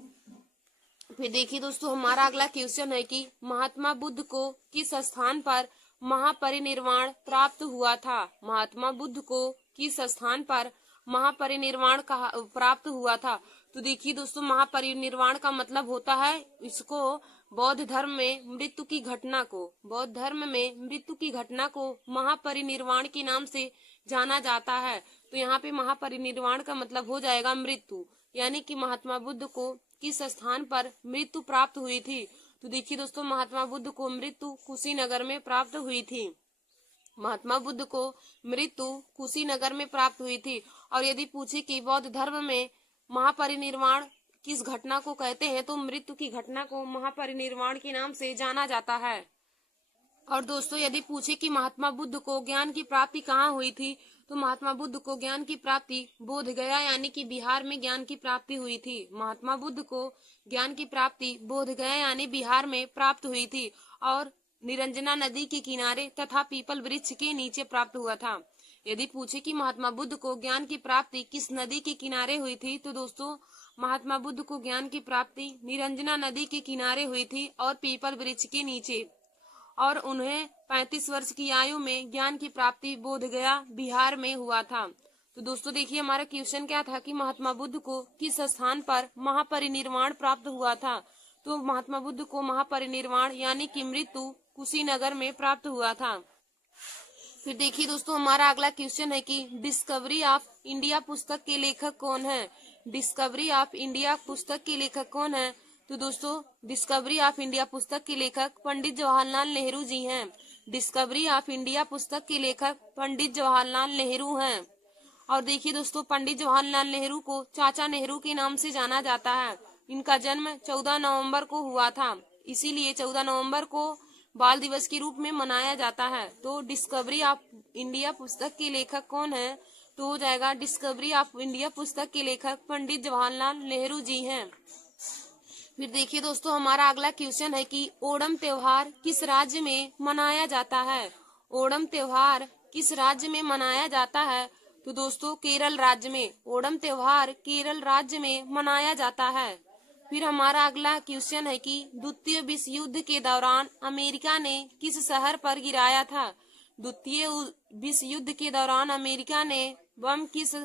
फिर देखिए दोस्तों, हमारा अगला क्वेश्चन है कि महात्मा बुद्ध को किस स्थान पर महापरिनिर्वाण प्राप्त हुआ था। महात्मा बुद्ध को किस स्थान पर महापरिनिर्वाण प्राप्त हुआ था। तो देखिए दोस्तों, महापरिनिर्वाण का मतलब होता है, इसको बौद्ध धर्म में मृत्यु की घटना को महापरिनिर्वाण के नाम से जाना जाता है। तो यहाँ पे महापरिनिर्वाण का मतलब हो जाएगा मृत्यु, यानी कि महात्मा बुद्ध को किस स्थान पर मृत्यु प्राप्त हुई थी। तो देखिए दोस्तों, महात्मा बुद्ध को मृत्यु कुशीनगर में प्राप्त हुई थी। महात्मा बुद्ध को मृत्यु कुशीनगर में प्राप्त हुई थी। और यदि पूछे कि बौद्ध धर्म में महापरिनिर्वाण किस घटना को कहते हैं, तो मृत्यु की घटना को महापरिनिर्वाण के नाम से जाना जाता है। और दोस्तों, यदि पूछे कि महात्मा बुद्ध को ज्ञान की प्राप्ति कहाँ हुई थी, तो महात्मा बुद्ध को ज्ञान की प्राप्ति बोध गया यानी कि बिहार में ज्ञान की प्राप्ति हुई थी। महात्मा बुद्ध को ज्ञान की प्राप्ति बोध गया यानी बिहार में प्राप्त हुई थी, और निरंजना नदी के किनारे तथा पीपल वृक्ष के नीचे प्राप्त हुआ था। यदि पूछे कि महात्मा बुद्ध को ज्ञान की प्राप्ति किस नदी के किनारे हुई थी, तो दोस्तों महात्मा बुद्ध को ज्ञान की प्राप्ति निरंजना नदी के किनारे हुई थी और पीपल वृक्ष के नीचे। और उन्हें 35 वर्ष की आयु में ज्ञान की प्राप्ति बोध गया बिहार में हुआ था। तो दोस्तों देखिए, हमारा क्वेश्चन क्या था कि महात्मा बुद्ध को किस स्थान पर महापरिनिर्वाण प्राप्त हुआ था। तो महात्मा बुद्ध को महापरिनिर्वाण यानी कि मृत्यु कुशीनगर में प्राप्त हुआ था। फिर देखिए दोस्तों, हमारा अगला क्वेश्चन है कि डिस्कवरी ऑफ इंडिया पुस्तक के लेखक कौन है। डिस्कवरी ऑफ इंडिया पुस्तक के लेखक कौन है। तो दोस्तों, डिस्कवरी ऑफ इंडिया पुस्तक के लेखक पंडित जवाहरलाल नेहरू जी हैं। डिस्कवरी ऑफ इंडिया पुस्तक के लेखक पंडित जवाहरलाल नेहरू हैं। और देखिए दोस्तों, पंडित जवाहरलाल नेहरू को चाचा नेहरू के नाम से जाना जाता है। इनका जन्म 14 नवंबर को हुआ था, इसीलिए 14 नवंबर को बाल दिवस के रूप में मनाया जाता है। तो डिस्कवरी ऑफ इंडिया पुस्तक के लेखक कौन है, तो हो जाएगा डिस्कवरी ऑफ इंडिया पुस्तक के लेखक पंडित जवाहरलाल नेहरू जी हैं। फिर देखिए दोस्तों, हमारा अगला क्वेश्चन है कि ओणम त्योहार किस राज्य में मनाया जाता है। ओणम त्योहार किस राज्य में मनाया जाता है। तो दोस्तों केरल राज्य में ओणम त्योहार केरल राज्य में मनाया जाता है। फिर हमारा अगला क्वेश्चन है कि द्वितीय विश्व युद्ध के दौरान अमेरिका ने किस शहर पर गिराया था। द्वितीय विश्व युद्ध के दौरान अमेरिका ने बम किस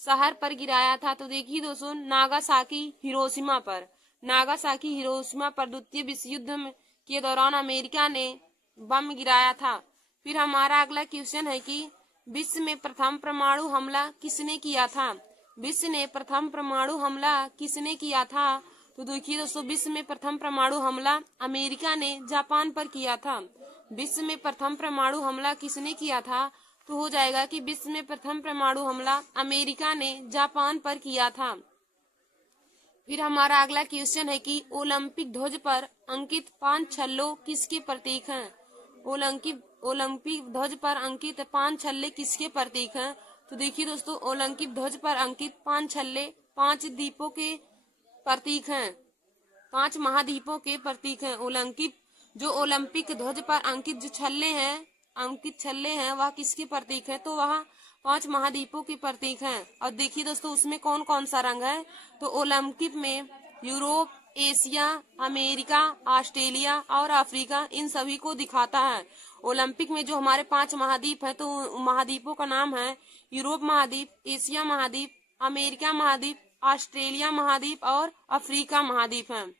शहर पर गिराया था। तो देखिए दोस्तों, नागासाकी हिरोशिमा पर। नागासाकी हिरोशिमा पर द्वितीय विश्व युद्ध के दौरान अमेरिका ने बम गिराया था। फिर हमारा अगला क्वेश्चन है कि विश्व में प्रथम परमाणु हमला किसने किया था। विश्व ने प्रथम परमाणु हमला किसने किया था। तो देखिए दोस्तों, विश्व में प्रथम परमाणु हमला अमेरिका ने जापान पर किया था। विश्व में प्रथम परमाणु हमला किसने किया था, तो हो जाएगा कि विश्व में प्रथम परमाणु हमला अमेरिका ने जापान पर किया था। फिर हमारा अगला क्वेश्चन है कि ओलंपिक ध्वज पर अंकित 5 छल्लों किसके प्रतीक हैं। ओलंपिक ध्वज पर अंकित 5 छल्ले किसके प्रतीक हैं? तो देखिए दोस्तों, ओलंपिक ध्वज पर अंकित 5 छल्ले 5 द्वीपों के प्रतीक हैं, 5 महाद्वीपों के प्रतीक हैं। ओलंपिक ध्वज पर अंकित छल्ले हैं वह किसके प्रतीक है? तो वह 5 महाद्वीपों के प्रतीक हैं। और देखिए दोस्तों, उसमें कौन कौन सा रंग है? तो ओलंपिक में यूरोप, एशिया, अमेरिका, ऑस्ट्रेलिया और अफ्रीका, इन सभी को दिखाता है। ओलंपिक में जो हमारे 5 महाद्वीप है, तो महाद्वीपों का नाम है यूरोप महाद्वीप, एशिया महाद्वीप, अमेरिका महाद्वीप, ऑस्ट्रेलिया महाद्वीप और अफ्रीका महाद्वीप है।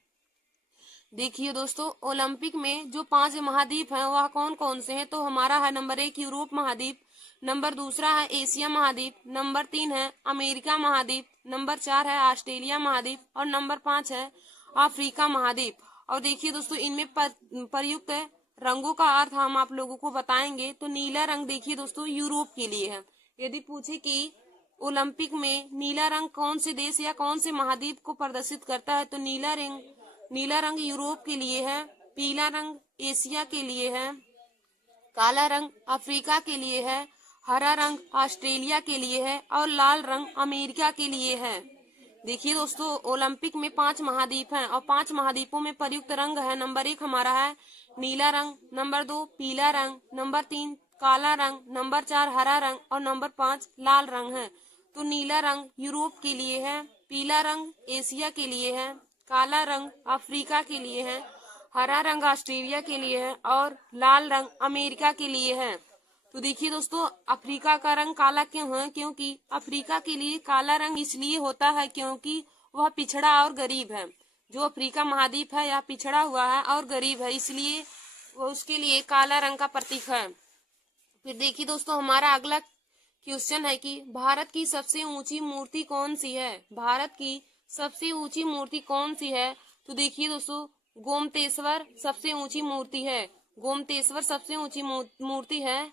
देखिए दोस्तों, ओलंपिक में जो 5 महाद्वीप हैं वह कौन कौन से हैं? तो हमारा है नंबर 1 यूरोप महाद्वीप, नंबर 2 है एशिया महाद्वीप, नंबर 3 है अमेरिका महाद्वीप, नंबर 4 है ऑस्ट्रेलिया महाद्वीप और नंबर 5 है अफ्रीका महाद्वीप। और देखिए दोस्तों, इनमें प्रयुक्त रंगों का अर्थ हम आप लोगों को बताएंगे। तो नीला रंग देखिए दोस्तों यूरोप के लिए है। यदि पूछे कि ओलंपिक में नीला रंग कौन से देश या कौन से महाद्वीप को प्रदर्शित करता है, तो नीला रंग यूरोप के लिए है, पीला रंग एशिया के लिए है, काला रंग अफ्रीका के लिए है, हरा रंग ऑस्ट्रेलिया के लिए है और लाल रंग अमेरिका के लिए है। देखिए दोस्तों, ओलंपिक में 5 महाद्वीप हैं और 5 महाद्वीपों में प्रयुक्त रंग है। नंबर 1 हमारा है नीला रंग, नंबर 2 पीला रंग, नंबर 3 काला रंग, नंबर 4 हरा रंग और नंबर 5 लाल रंग है। तो नीला रंग यूरोप के लिए है, पीला रंग एशिया के लिए है, काला रंग अफ्रीका के लिए है, हरा रंग ऑस्ट्रेलिया के लिए है और लाल रंग अमेरिका के लिए है। तो देखिए दोस्तों, अफ्रीका का रंग काला क्यों है? क्योंकि अफ्रीका के लिए काला रंग इसलिए होता है क्योंकि वह पिछड़ा और गरीब है। जो अफ्रीका महाद्वीप है यह पिछड़ा हुआ है और गरीब है, इसलिए वो उसके लिए काला रंग का प्रतीक है। फिर देखिए दोस्तों, हमारा अगला क्वेश्चन है कि भारत की सबसे ऊंची मूर्ति कौन सी है? भारत की सबसे ऊंची मूर्ति कौन सी है? तो देखिए दोस्तों, गोमतेश्वर सबसे ऊंची मूर्ति है। गोमतेश्वर सबसे ऊंची मूर्ति है।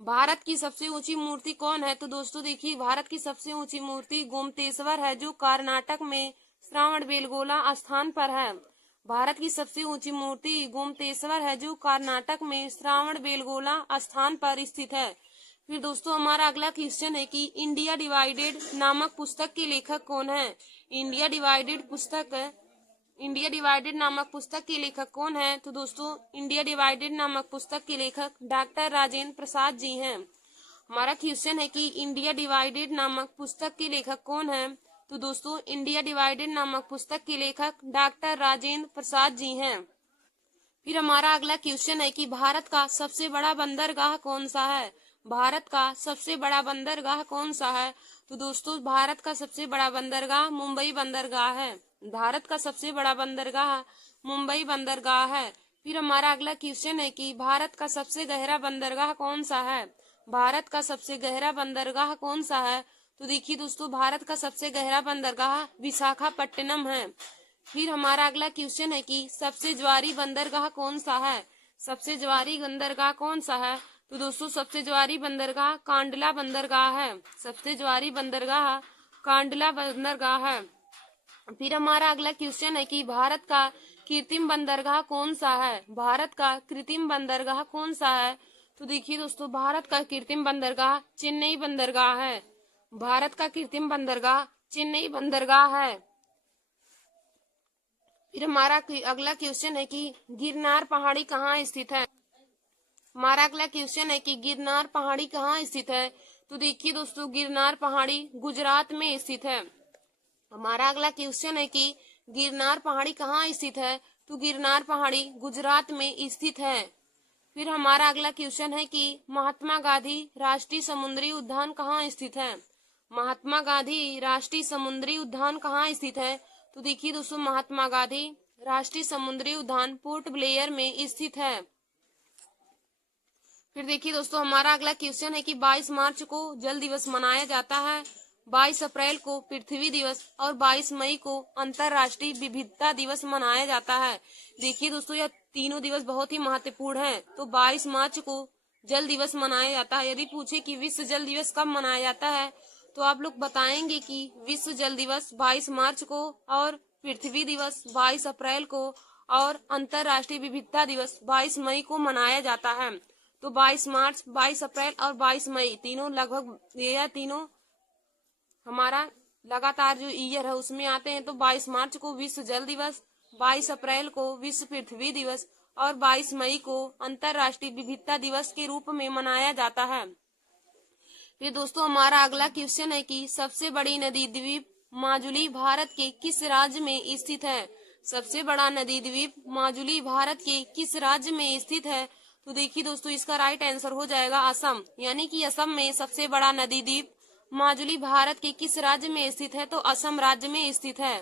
भारत की सबसे ऊंची मूर्ति कौन है? तो दोस्तों देखिए, भारत की सबसे ऊंची मूर्ति गोमतेश्वर है, जो कर्नाटक में श्रावणबेलगोला स्थान पर है। भारत की सबसे ऊंची मूर्ति गोमतेश्वर है, जो कर्नाटक में श्रावणबेलगोला स्थान पर स्थित है। फिर दोस्तों, हमारा अगला क्वेश्चन है कि इंडिया डिवाइडेड नामक पुस्तक के लेखक कौन है? इंडिया डिवाइडेड नामक पुस्तक के लेखक कौन है? तो दोस्तों, इंडिया डिवाइडेड नामक पुस्तक के लेखक डॉक्टर राजेंद्र प्रसाद जी हैं। हमारा क्वेश्चन है कि इंडिया डिवाइडेड नामक पुस्तक के लेखक कौन है? तो दोस्तों, इंडिया डिवाइडेड नामक पुस्तक के लेखक डॉक्टर राजेंद्र प्रसाद जी हैं। फिर हमारा अगला क्वेश्चन है कि भारत का सबसे बड़ा बंदरगाह कौन सा है? भारत का सबसे बड़ा बंदरगाह कौन सा है? तो दोस्तों, भारत का सबसे बड़ा बंदरगाह मुंबई बंदरगाह है। भारत का सबसे बड़ा बंदरगाह मुंबई बंदरगाह है। फिर हमारा अगला क्वेश्चन है कि भारत का सबसे गहरा बंदरगाह कौन सा है? भारत का सबसे गहरा बंदरगाह कौन सा है? तो देखिए दोस्तों, भारत का सबसे गहरा बंदरगाह विशाखापट्टनम है। फिर हमारा अगला क्वेश्चन है कि सबसे ज्वारी बंदरगाह कौन सा है? सबसे ज्वारी बंदरगाह कौन सा है? तो दोस्तों, सबसे ज्वारी बंदरगाह कांडला बंदरगाह है। सबसे ज्वारी बंदरगाह कांडला बंदरगाह है। फिर हमारा अगला क्वेश्चन है कि भारत का कृत्रिम बंदरगाह कौन सा है? भारत का कृत्रिम बंदरगाह कौन सा है? तो देखिए दोस्तों, भारत का कृत्रिम बंदरगाह चेन्नई बंदरगाह है। भारत का कृत्रिम बंदरगाह चेन्नई बंदरगाह है। फिर हमारा अगला क्वेश्चन है कि गिरनार पहाड़ी कहाँ स्थित है? हमारा अगला क्वेश्चन है कि गिरनार पहाड़ी कहाँ स्थित है? तो देखिए दोस्तों, गिरनार पहाड़ी गुजरात में स्थित है। हमारा अगला क्वेश्चन है कि गिरनार पहाड़ी कहाँ स्थित है? तो गिरनार पहाड़ी गुजरात में स्थित है। फिर हमारा अगला क्वेश्चन है कि महात्मा गांधी राष्ट्रीय समुद्री उद्यान कहाँ स्थित है? महात्मा गांधी राष्ट्रीय समुद्री उद्यान कहाँ स्थित है? तो देखिए दोस्तों, महात्मा गांधी राष्ट्रीय समुद्री उद्यान पोर्ट ब्लेयर में स्थित है। फिर देखिए दोस्तों, हमारा अगला क्वेश्चन है कि 22 मार्च को जल दिवस मनाया जाता है, 22 अप्रैल को पृथ्वी दिवस और 22 मई को अंतर्राष्ट्रीय विविधता दिवस मनाया जाता है। देखिए दोस्तों, यह तीनों दिवस बहुत ही महत्वपूर्ण हैं। तो 22 मार्च को जल दिवस मनाया जाता है। यदि पूछे कि विश्व जल दिवस कब मनाया जाता है, तो आप लोग बताएंगे कि विश्व जल दिवस 22 मार्च को और पृथ्वी दिवस 22 अप्रैल को और अंतर्राष्ट्रीय विविधता दिवस 22 मई को मनाया जाता है। तो 22 मार्च, 22 अप्रैल और 22 मई तीनों लगभग ये तीनों हमारा लगातार जो ईयर है उसमें आते हैं। तो 22 मार्च को विश्व जल दिवस, 22 अप्रैल को विश्व पृथ्वी दिवस और 22 मई को अंतर्राष्ट्रीय विविधता दिवस के रूप में मनाया जाता है। फिर दोस्तों हमारा अगला क्वेश्चन है कि सबसे बड़ी नदी द्वीप माजुली भारत के किस राज्य में स्थित है। सबसे बड़ा नदी द्वीप माजुली भारत के किस राज्य में स्थित है। तो देखिए दोस्तों इसका राइट आंसर हो जाएगा असम, यानी कि असम में सबसे बड़ा नदी द्वीप माजुली भारत के किस राज्य में स्थित है। तो असम राज्य में स्थित है।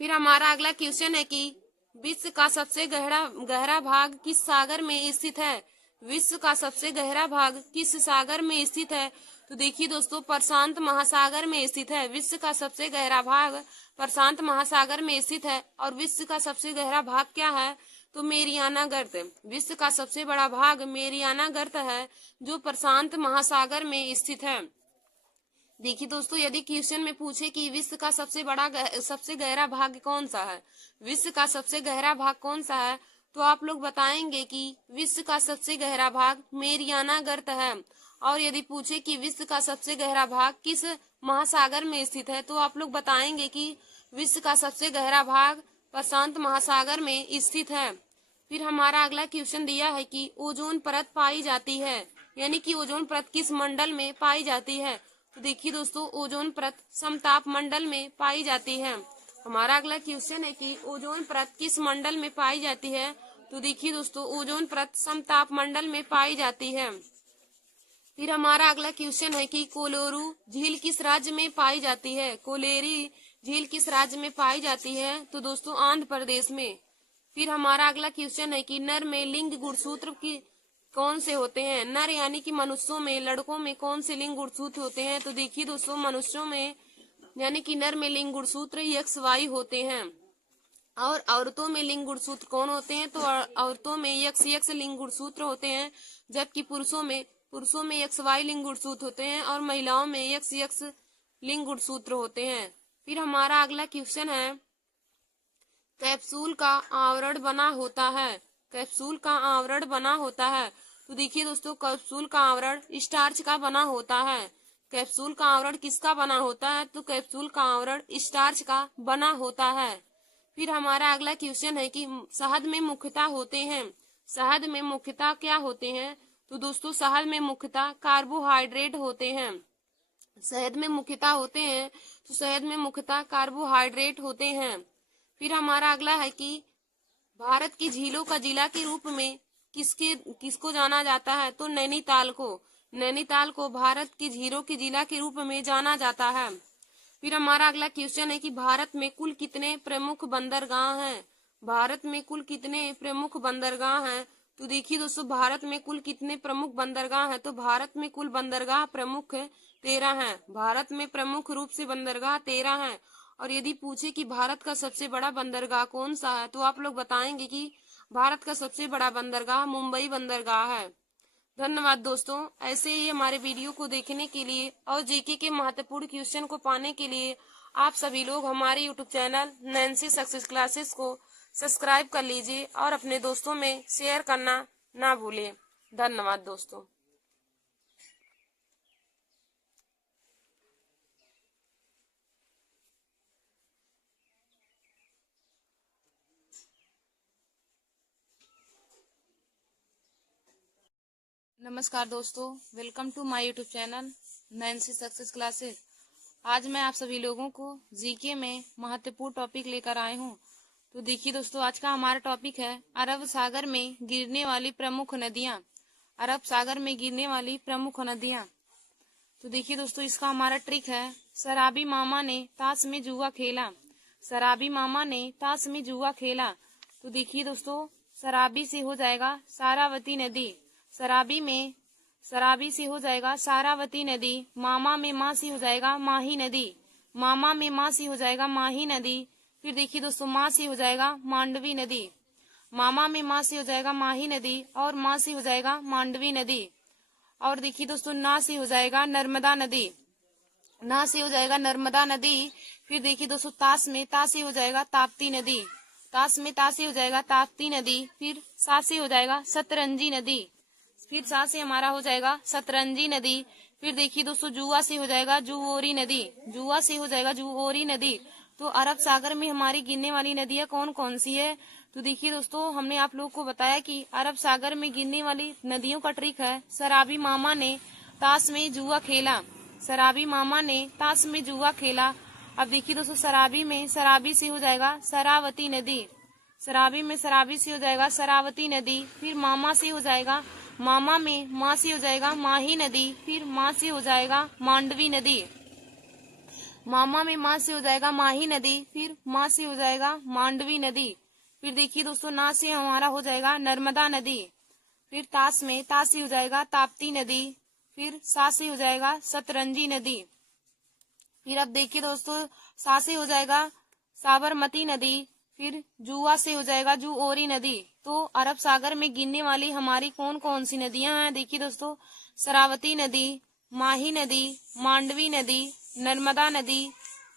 फिर हमारा अगला क्वेश्चन है कि विश्व का सबसे गहरा भाग किस सागर में स्थित है। विश्व का सबसे गहरा भाग किस सागर में स्थित है। तो देखिए दोस्तों प्रशांत महासागर में स्थित है। विश्व का सबसे गहरा भाग प्रशांत महासागर में स्थित है। और विश्व का सबसे गहरा भाग क्या है। तो मेरियाना गर्त। विश्व का सबसे बड़ा भाग मेरियाना गर्त है जो प्रशांत महासागर में स्थित है। देखिए दोस्तों यदि क्वेश्चन में पूछे कि विश्व का सबसे गहरा भाग कौन सा है, विश्व का सबसे गहरा भाग कौन सा है, तो आप लोग बताएंगे कि विश्व का सबसे गहरा भाग मेरियाना गर्त है। और यदि पूछे कि विश्व का सबसे गहरा भाग किस महासागर में स्थित है, तो आप लोग बताएंगे कि विश्व का सबसे गहरा भाग प्रशांत महासागर में स्थित है। फिर हमारा अगला क्वेश्चन दिया है कि ओजोन परत पाई जाती है, यानी कि ओजोन परत किस मंडल में पाई जाती है। तो देखिए दोस्तों ओजोन परत समताप मंडल में पाई जाती है। हमारा अगला क्वेश्चन है कि ओजोन परत किस मंडल में पाई जाती है। तो देखिए दोस्तों ओजोन परत समताप मंडल में पाई जाती है। फिर हमारा अगला क्वेश्चन है कि कोलोरू झील किस राज्य में पाई जाती है। कोलेरी झील किस राज्य में पाई जाती है। तो दोस्तों आंध्र प्रदेश में। फिर हमारा अगला क्वेश्चन है कि नर में लिंग गुणसूत्र की कौन से होते हैं। नर यानी कि मनुष्यों में, लड़कों में कौन से लिंग गुणसूत्र होते हैं। तो देखिए दोस्तों मनुष्यों में यानी कि नर में लिंग गुणसूत्र XY होते हैं। और औरतों में लिंग गुणसूत्र कौन होते हैं। तो औरतों में XX लिंग गुणसूत्र होते हैं, जबकि पुरुषों में XY लिंग गुणसूत्र होते हैं और महिलाओं में XX लिंग गुणसूत्र होते हैं। फिर हमारा अगला क्वेश्चन है कैप्सूल का आवरण बना होता है। कैप्सूल का आवरण बना होता है। तो देखिए दोस्तों कैप्सूल का आवरण स्टार्च का बना होता है। कैप्सूल का आवरण किसका बना होता है। तो कैप्सूल का आवरण स्टार्च का बना होता है। फिर हमारा अगला क्वेश्चन है कि शहद में मुख्यतः होते हैं। शहद में मुख्यतः क्या होते हैं। तो दोस्तों शहद में मुख्यतः कार्बोहाइड्रेट होते हैं। शहद में मुख्यतः होते हैं तो शहद में मुख्यतः कार्बोहाइड्रेट होते हैं। फिर हमारा अगला है कि भारत की झीलों का जिला के रूप में किसको जाना जाता है। तो नैनीताल को भारत की झीलों के जिला के रूप में जाना जाता है। फिर हमारा अगला क्वेश्चन है कि भारत में कुल कितने प्रमुख बंदरगाह हैं। भारत में कुल कितने प्रमुख बंदरगाह हैं। तो देखिए दोस्तों भारत में कुल कितने प्रमुख बंदरगाह हैं। तो भारत में कुल बंदरगाह प्रमुख 13 हैं। भारत में प्रमुख रूप से बंदरगाह 13 हैं। और यदि पूछे कि भारत का सबसे बड़ा बंदरगाह कौन सा है, तो आप लोग बताएंगे कि भारत का सबसे बड़ा बंदरगाह मुंबई बंदरगाह है। धन्यवाद दोस्तों। ऐसे ही हमारे वीडियो को देखने के लिए और जीके के महत्वपूर्ण क्वेश्चन को पाने के लिए आप सभी लोग हमारे YouTube channel Nancy success classes को सब्सक्राइब कर लीजिए और अपने दोस्तों में शेयर करना ना भूलें। धन्यवाद दोस्तों। नमस्कार दोस्तों, welcome to my YouTube channel Nancy success classes. आज मैं आप सभी लोगों को जीके में महत्वपूर्ण टॉपिक लेकर आए हूँ। तो देखिए दोस्तों आज का हमारा टॉपिक है अरब सागर में गिरने वाली प्रमुख नदियाँ। अरब सागर में गिरने वाली प्रमुख नदियाँ। तो देखिए दोस्तों इसका हमारा ट्रिक है शराबी मामा ने ताश में जुआ खेला। शराबी मामा ने ताश में जुआ खेला। तो देखिए दोस्तों शराबी से हो जाएगा सारावती नदी। शराबी से हो जाएगा सारावती नदी। मामा में माँ से हो जाएगा माही नदी। मामा में माँ से हो जाएगा माही नदी। फिर देखिए दोस्तों माँ से हो जाएगा मांडवी नदी। मामा में माँ से हो जाएगा माही नदी और माँ से हो जाएगा मांडवी नदी। और देखिए दोस्तों ना से हो जाएगा नर्मदा नदी। ना से हो जाएगा नर्मदा नदी। फिर देखिए दोस्तों ताश में ता से हो जाएगा ताप्ती नदी। तास में ता से हो जाएगा ताप्ती नदी, फिर सा से हो जाएगा सतरंजी नदी, फिर सा से हमारा हो जाएगा सतरंजी नदी। फिर देखिए दोस्तों जुआ से हो जाएगा जुओरी नदी, जुआ से हो जाएगा जुओरी नदी। तो अरब सागर में हमारी गिरने वाली नदियां कौन कौन सी है? तो देखिए दोस्तों, हमने आप लोग को बताया कि अरब सागर में गिरने वाली नदियों का ट्रिक है शराबी मामा ने ताश में जुआ खेला, शराबी मामा ने ताश में जुआ खेला। अब देखिए दोस्तों, शराबी में शराबी से हो जाएगा शरावती नदी, शराबी में शराबी से हो जाएगा शरावती नदी। फिर मामा से हो जाएगा, मामा में माँ से हो जाएगा माही नदी, फिर माँ से हो जाएगा मांडवी नदी, मामा में माँ से हो जाएगा माही नदी, फिर माँ से हो जाएगा मांडवी नदी। फिर देखिए दोस्तों, ना से हमारा हो जाएगा नर्मदा नदी। फिर तास में ता से हो जाएगा ताप्ती नदी, फिर सा से हो जाएगा सतरंजी नदी। फिर अब देखिए दोस्तों, सा से हो जाएगा साबरमती नदी, फिर जुआ से हो जाएगा जुओरी नदी। तो अरब सागर में गिरने वाली हमारी कौन कौन सी नदियां हैं? देखिए दोस्तों, शरावती नदी, माही नदी, मांडवी नदी, नर्मदा नदी,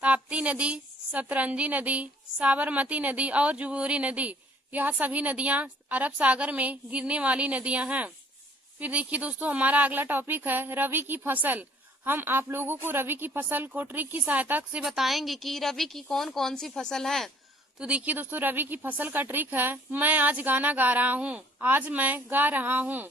ताप्ती नदी, सतरंजी नदी, साबरमती नदी और जुओरी नदी। यह सभी नदियां अरब सागर में गिरने वाली नदियां हैं। फिर देखिए दोस्तों, हमारा अगला टॉपिक है रबी की फसल। हम आप लोगों को रबी की फसल को ट्रिक की सहायता से बताएंगे कि रबी की कौन कौन सी फसल है। तो देखिए दोस्तों, रबी की फसल का ट्रिक है मैं आज गाना गा रहा हूँ, आज मैं गा रहा हूँ।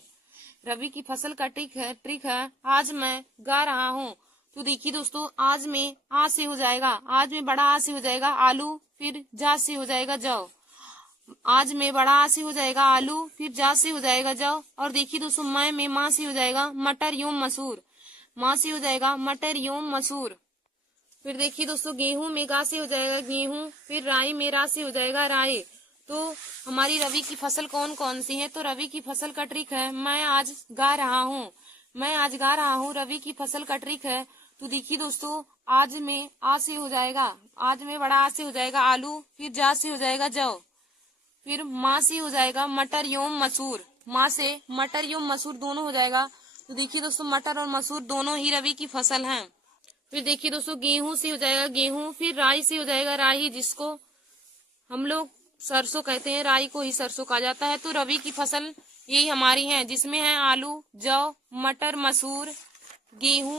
रबी की फसल का ट्रिक है आज मैं गा रहा हूँ। तो देखिए दोस्तों, आज में आ से हो जाएगा, आज में बड़ा आ से हो जाएगा आलू, फिर जा से हो जाएगा जौ। आज में बड़ा आ से हो जाएगा आलू, फिर जा से हो जाएगा जौ। और देखिए दोस्तों, मैं में माँ से हो जाएगा मटर योम मसूर, माँ से हो जाएगा मटर योम मसूर। फिर देखिए दोस्तों, गेहूं में गा से हो जाएगा गेहूं, फिर राई में रा से हो जाएगा राई। तो हमारी रबी की फसल कौन कौन सी है? तो रबी की फसल का ट्रिक है मैं आज गा रहा हूँ, मैं आज गा रहा हूँ, रबी की फसल का ट्रिक है। तो देखिए दोस्तों, आज में आ से हो जाएगा, आज में बड़ा आ से हो जाएगा आलू, फिर जा से हो जाएगा जौ, फिर माँ से हो जाएगा मटर योम मसूर, माँ से मटर योम मसूर दोनों हो जाएगा। तो देखिए दोस्तों, मटर और मसूर दोनों ही रबी की फसल हैं। फिर देखिए दोस्तों, गेहूं से हो जाएगा गेहूं, फिर राई से हो जाएगा राई, जिसको हम लोग सरसों कहते हैं, राई को ही सरसों कहा जाता है। तो रबी की फसल यही हमारी है, जिसमें है आलू, जौ, मटर, मसूर, गेहूं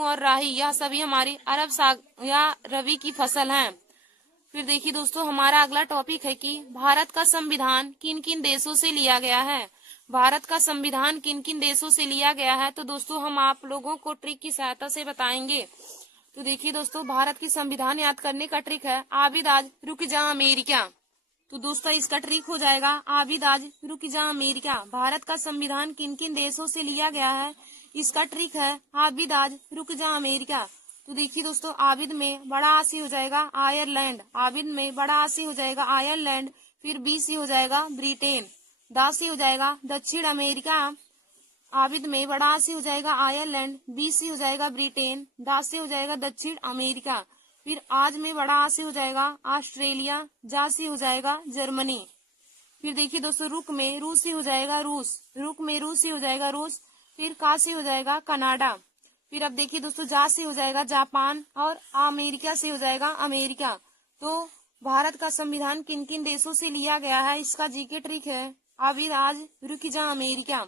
और राई। यह सभी हमारी अरब साग या रबी की फसल है। फिर देखिए दोस्तों, हमारा अगला टॉपिक है कि भारत का संविधान किन किन देशों से लिया गया है। भारत का संविधान किन किन देशों से लिया गया है? तो दोस्तों, हम आप लोगों को ट्रिक की सहायता से बताएंगे। तो देखिए दोस्तों, भारत की संविधान याद करने का ट्रिक है आबिद आज रुक जा अमेरिका। तो दोस्तों, इसका ट्रिक हो जाएगा आबिद आज रुक जा अमेरिका। भारत का संविधान किन किन देशों से लिया गया है? इसका ट्रिक है आबिद आज रुक जा अमेरिका। तो देखिए दोस्तों, आबिद में बड़ा आ से हो जाएगा आयरलैंड, आबिद में बड़ा आ से हो जाएगा आयरलैंड, फिर बी से हो जाएगा ब्रिटेन, दा से हो जाएगा दक्षिण अमेरिका। आबिद में बड़ा आ से हो जाएगा आयरलैंड, बी से हो जाएगा ब्रिटेन, दा से हो जाएगा दक्षिण अमेरिका। फिर आज में बड़ा आ से हो जाएगा ऑस्ट्रेलिया, जा से हो जाएगा जर्मनी। फिर देखिए दोस्तों, रुक में रूस से हो जाएगा रूस, रुक में रूस से हो जाएगा रूस, फिर का से हो जाएगा कनाडा। फिर अब देखिए दोस्तों, जा से हो जाएगा जापान और अमेरिका से हो जाएगा अमेरिका। तो भारत का संविधान किन किन देशों से लिया गया है? इसका जीके ट्रिक है आबिद आज रुक जा अमेरिका।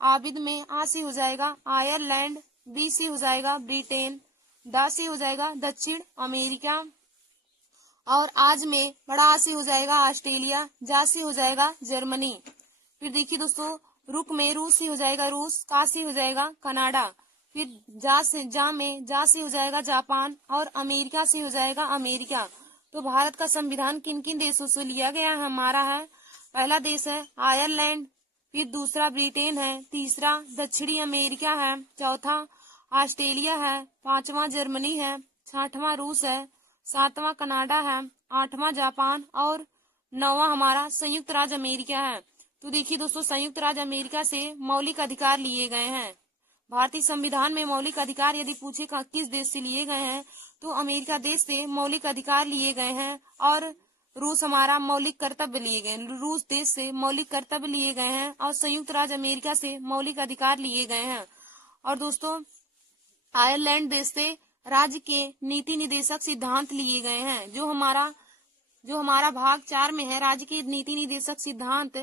आबिद में आ से हो जाएगा आयरलैंड, बी से हो जाएगा ब्रिटेन, दा से हो जाएगा दक्षिण अमेरिका और आज में बड़ा आ से हो जाएगा ऑस्ट्रेलिया, जा से हो जाएगा जर्मनी। फिर देखिए दोस्तों, रुक में रूस से हो जाएगा रूस, का से हो जाएगा कनाडा, फिर जा से हो जाएगा जापान और अमेरिका से हो जाएगा अमेरिका। तो भारत का संविधान किन किन देशों से लिया गया है? हमारा है पहला देश है आयरलैंड, फिर दूसरा ब्रिटेन है, तीसरा दक्षिणी अमेरिका है, चौथा ऑस्ट्रेलिया है, पांचवा जर्मनी है, छठवां रूस है, सातवां कनाडा है, आठवां जापान और नौवां हमारा संयुक्त राज्य अमेरिका है। तो देखिए दोस्तों, संयुक्त राज्य अमेरिका से मौलिक अधिकार लिए गए हैं। भारतीय संविधान में मौलिक अधिकार यदि पूछे किस देश से लिए गए हैं, तो अमेरिका देश से मौलिक अधिकार लिए गए हैं। और रूस हमारा मौलिक कर्तव्य लिए गए, रूस देश से मौलिक कर्तव्य लिए गए हैं और संयुक्त राज्य अमेरिका से मौलिक अधिकार लिए गए हैं। और दोस्तों, आयरलैंड देश से राज्य के नीति निदेशक सिद्धांत लिए गए हैं। जो हमारा जो हमारा भाग 4 में है राज्य के नीति निर्देशक सिद्धांत,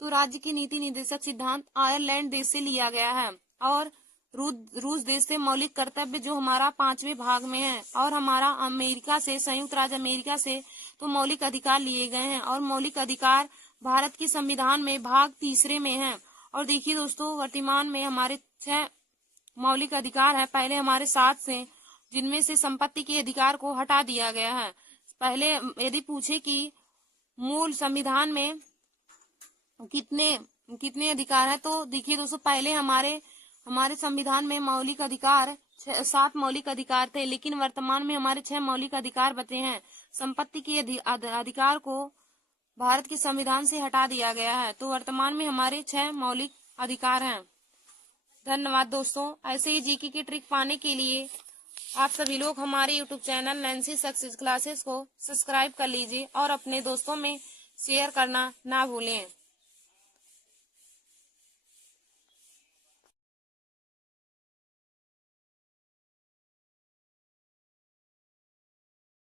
तो राज्य के नीति निर्देशक सिद्धांत आयरलैंड देश से लिया गया है। और रूस देश से मौलिक कर्तव्य जो हमारा 5वें भाग में है। और हमारा अमेरिका से, संयुक्त राज्य अमेरिका से तो मौलिक अधिकार लिए गए हैं। और मौलिक अधिकार भारत के संविधान में भाग 3 में है। और देखिए दोस्तों, वर्तमान में हमारे 6 मौलिक अधिकार है, पहले हमारे 7 से, जिनमें से संपत्ति के अधिकार को हटा दिया गया है। पहले यदि पूछे कि मूल संविधान में कितने अधिकार है, तो देखिए दोस्तों, पहले हमारे संविधान में मौलिक अधिकार 7 मौलिक अधिकार थे, लेकिन वर्तमान में हमारे 6 मौलिक अधिकार बचे हैं। संपत्ति के अधिकार को भारत के संविधान से हटा दिया गया है, तो वर्तमान में हमारे 6 मौलिक अधिकार हैं। धन्यवाद दोस्तों। ऐसे ही जीके की ट्रिक पाने के लिए आप सभी लोग हमारे YouTube channel Nancy success classes को सब्सक्राइब कर लीजिए और अपने दोस्तों में शेयर करना ना भूलें।